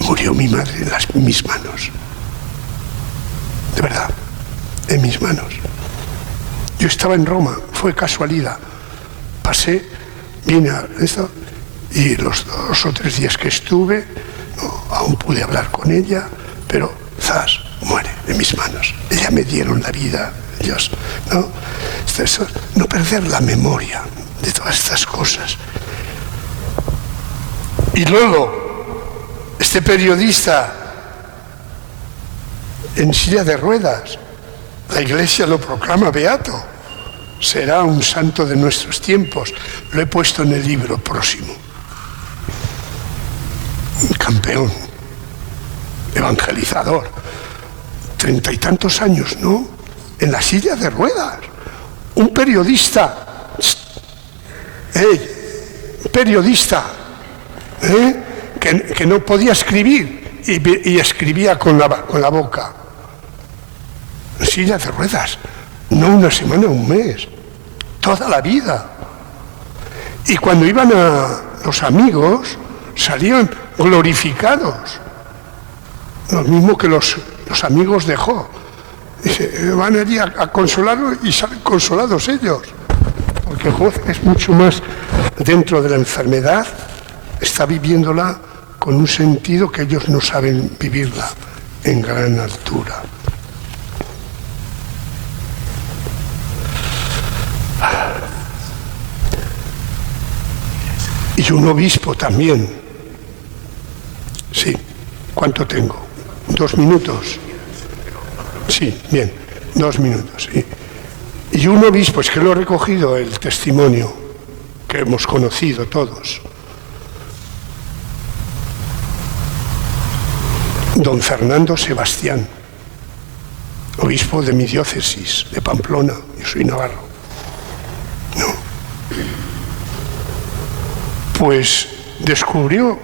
murió mi madre en mis manos, de verdad, en mis manos. Yo estaba en Roma, fue casualidad, pasé, vine a esto, y los 2 o 3 días que estuve, aún pude hablar con ella, pero zas, muere en mis manos. Ella me dieron la vida, Dios, ¿no? No perder la memoria de todas estas cosas. Y Lolo, este periodista en silla de ruedas, la Iglesia lo proclama beato, será un santo de nuestros tiempos. Lo he puesto en el libro próximo. Un campeón, evangelizador, 30 y tantos años, ¿no? En la silla de ruedas. Un periodista, periodista, que no podía escribir y escribía con la boca. Silla de ruedas, no una semana, un mes, toda la vida. Y cuando iban los amigos, salían glorificados, lo mismo que los amigos dejó. Dice, van allí a consolarlos y salen consolados ellos, porque el juez es mucho más dentro de la enfermedad, está viviéndola con un sentido que ellos no saben vivirla en gran altura. Y un obispo también. Sí, ¿cuánto tengo? 2 minutos. Sí, bien, 2 minutos. Sí. Y un obispo, es que lo he recogido el testimonio que hemos conocido todos. Don Fernando Sebastián, obispo de mi diócesis, de Pamplona, yo soy navarro. No. Pues descubrió,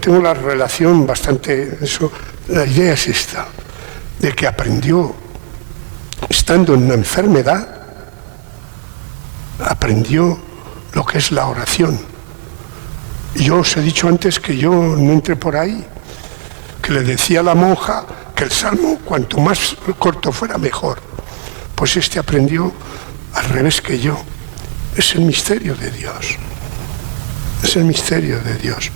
tengo la relación bastante, eso, la idea es esta, de que aprendió, estando en una enfermedad, aprendió lo que es la oración. Yo os he dicho antes que yo no entré por ahí, que le decía a la monja que el salmo cuanto más corto fuera mejor. Pues este aprendió al revés que yo. Es el misterio de Dios. Es el misterio de Dios.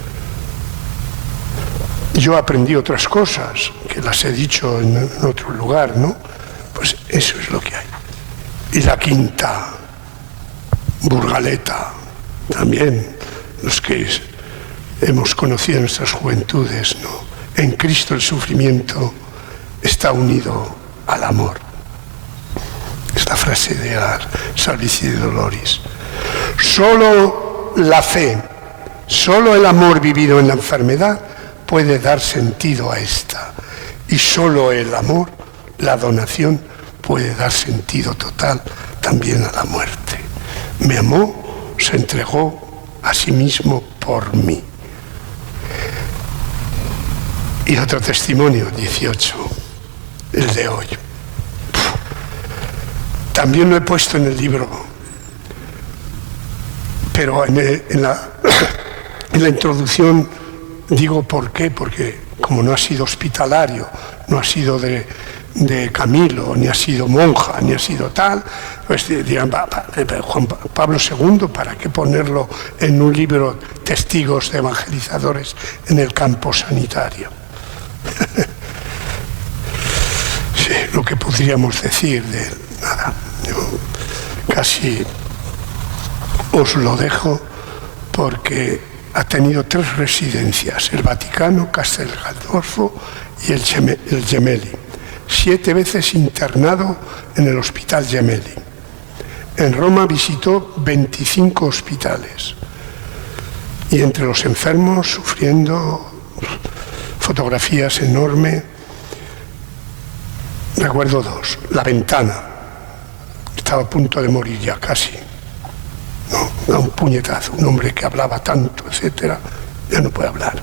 Yo aprendí otras cosas, que las he dicho en otro lugar, ¿no? Pues eso es lo que hay. Y la quinta, Burgaleta, también los que hemos conocido en nuestras juventudes, ¿no? En Cristo el sufrimiento está unido al amor. Esta frase de Salvici de Doloris. Solo la fe, solo el amor vivido en la enfermedad puede dar sentido a esta. Y solo el amor, la donación, puede dar sentido total también a la muerte. Me amó, se entregó a sí mismo por mí. Y otro testimonio, 18, el de hoy. También lo he puesto en el libro, pero en la introducción digo por qué, porque como no ha sido hospitalario, no ha sido de Camilo, ni ha sido monja, ni ha sido tal, pues dirán, Juan Pablo II, ¿para qué ponerlo en un libro testigos de evangelizadores en el campo sanitario? Sí, lo que podríamos decir de él, nada, yo casi os lo dejo porque ha tenido 3 residencias, el Vaticano, Castel Gandolfo y el Gemelli. 7 veces internado en el Hospital Gemelli. En Roma visitó 25 hospitales y entre los enfermos sufriendo fotografías enormes. Recuerdo 2. La Ventana. Estaba a punto de morir ya casi. No, da un puñetazo. Un hombre que hablaba tanto, etcétera, ya no puede hablar.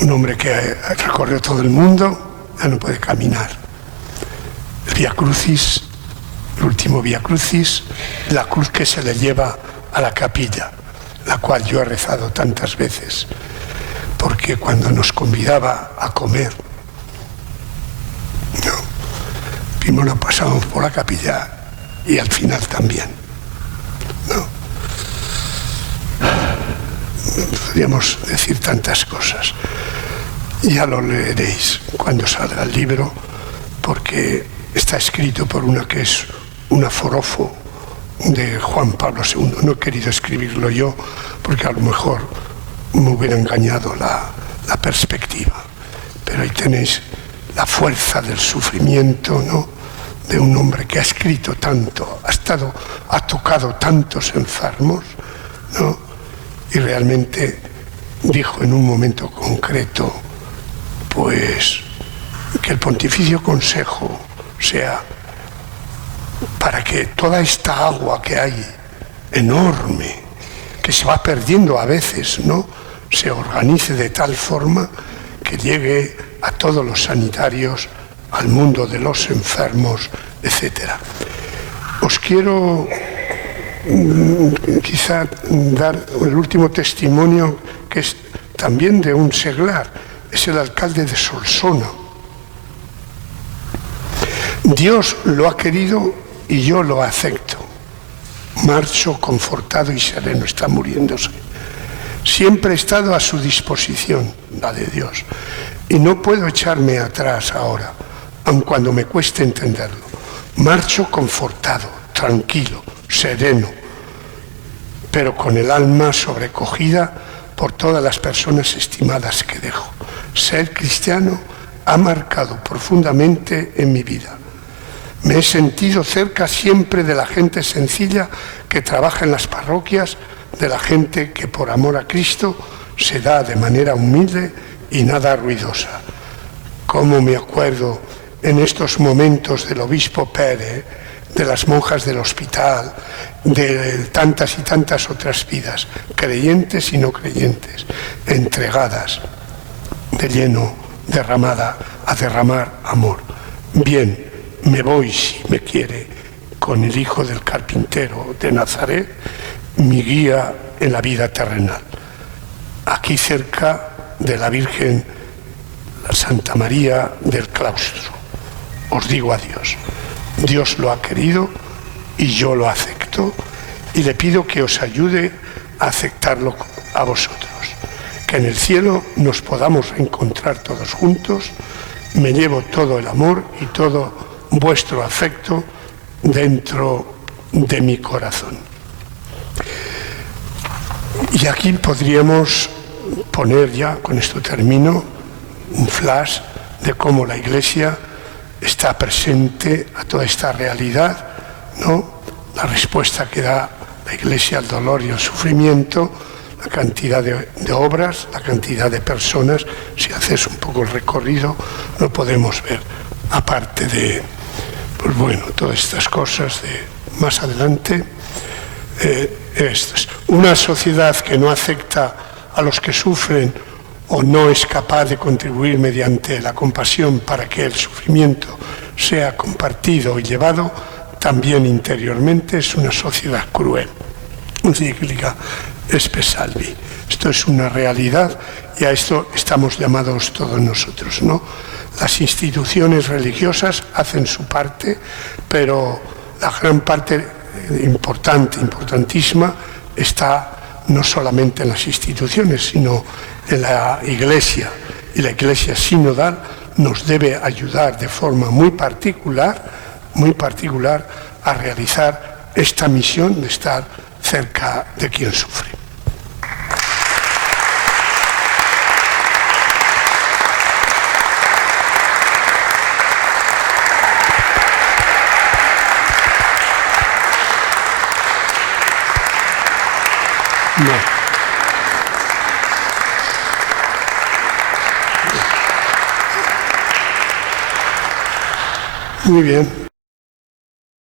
Un hombre que recorrió todo el mundo, ya no puede caminar. El Vía Crucis, el último Vía Crucis, la cruz que se le lleva a la capilla, la cual yo he rezado tantas veces, porque cuando nos convidaba a comer, primero pasamos por la capilla y al final también, ¿no? Podríamos decir tantas cosas. Ya lo leeréis cuando salga el libro, porque está escrito por una que es una forofo de Juan Pablo II. No he querido escribirlo yo porque a lo mejor me hubiera engañado la perspectiva. Pero ahí tenéis la fuerza del sufrimiento, ¿no?, de un hombre que ha escrito tanto, ha tocado tantos enfermos, ¿no?, y realmente dijo en un momento concreto, pues, que el Pontificio Consejo sea para que toda esta agua que hay enorme, que se va perdiendo a veces, ¿no?, se organice de tal forma que llegue a todos los sanitarios, al mundo de los enfermos, etc. Os quiero quizá dar el último testimonio, que es también de un seglar, es el alcalde de Solsona. Dios lo ha querido y yo lo acepto. Marcho confortado y sereno, está muriéndose. Siempre he estado a su disposición, la de Dios, y no puedo echarme atrás ahora, aun cuando me cueste entenderlo. Marcho confortado, tranquilo, sereno, pero con el alma sobrecogida por todas las personas estimadas que dejo. Ser cristiano ha marcado profundamente en mi vida. Me he sentido cerca siempre de la gente sencilla que trabaja en las parroquias, de la gente que por amor a Cristo se da de manera humilde y nada ruidosa. Cómo me acuerdo en estos momentos del obispo Pérez, de las monjas del hospital, de tantas y tantas otras vidas, creyentes y no creyentes, entregadas de lleno, derramada a derramar amor. Bien, me voy, si me quiere, con el hijo del carpintero de Nazaret, mi guía en la vida terrenal. Aquí cerca de la Virgen, la Santa María del Claustro. Os digo adiós. Dios lo ha querido y yo lo acepto, y le pido que os ayude a aceptarlo a vosotros. Que en el cielo nos podamos encontrar todos juntos. Me llevo todo el amor y todo vuestro afecto dentro de mi corazón. Y aquí podríamos poner ya, con esto termino, un flash de cómo la Iglesia está presente a toda esta realidad, ¿no? La respuesta que da la Iglesia al dolor y al sufrimiento, la cantidad de obras, la cantidad de personas. Si haces un poco el recorrido, lo podemos ver. Aparte de, pues bueno, todas estas cosas de más adelante, estas. Una sociedad que no acepta a los que sufren o no es capaz de contribuir mediante la compasión para que el sufrimiento sea compartido y llevado también interiormente, es una sociedad cruel. Encíclica Espe Salvi. Esto es una realidad y a esto estamos llamados todos nosotros, ¿no? Las instituciones religiosas hacen su parte, pero la gran parte importantísima, está no solamente en las instituciones, sino en la Iglesia. Y la Iglesia sinodal nos debe ayudar de forma muy particular a realizar esta misión de estar cerca de quien sufre. No. Muy bien.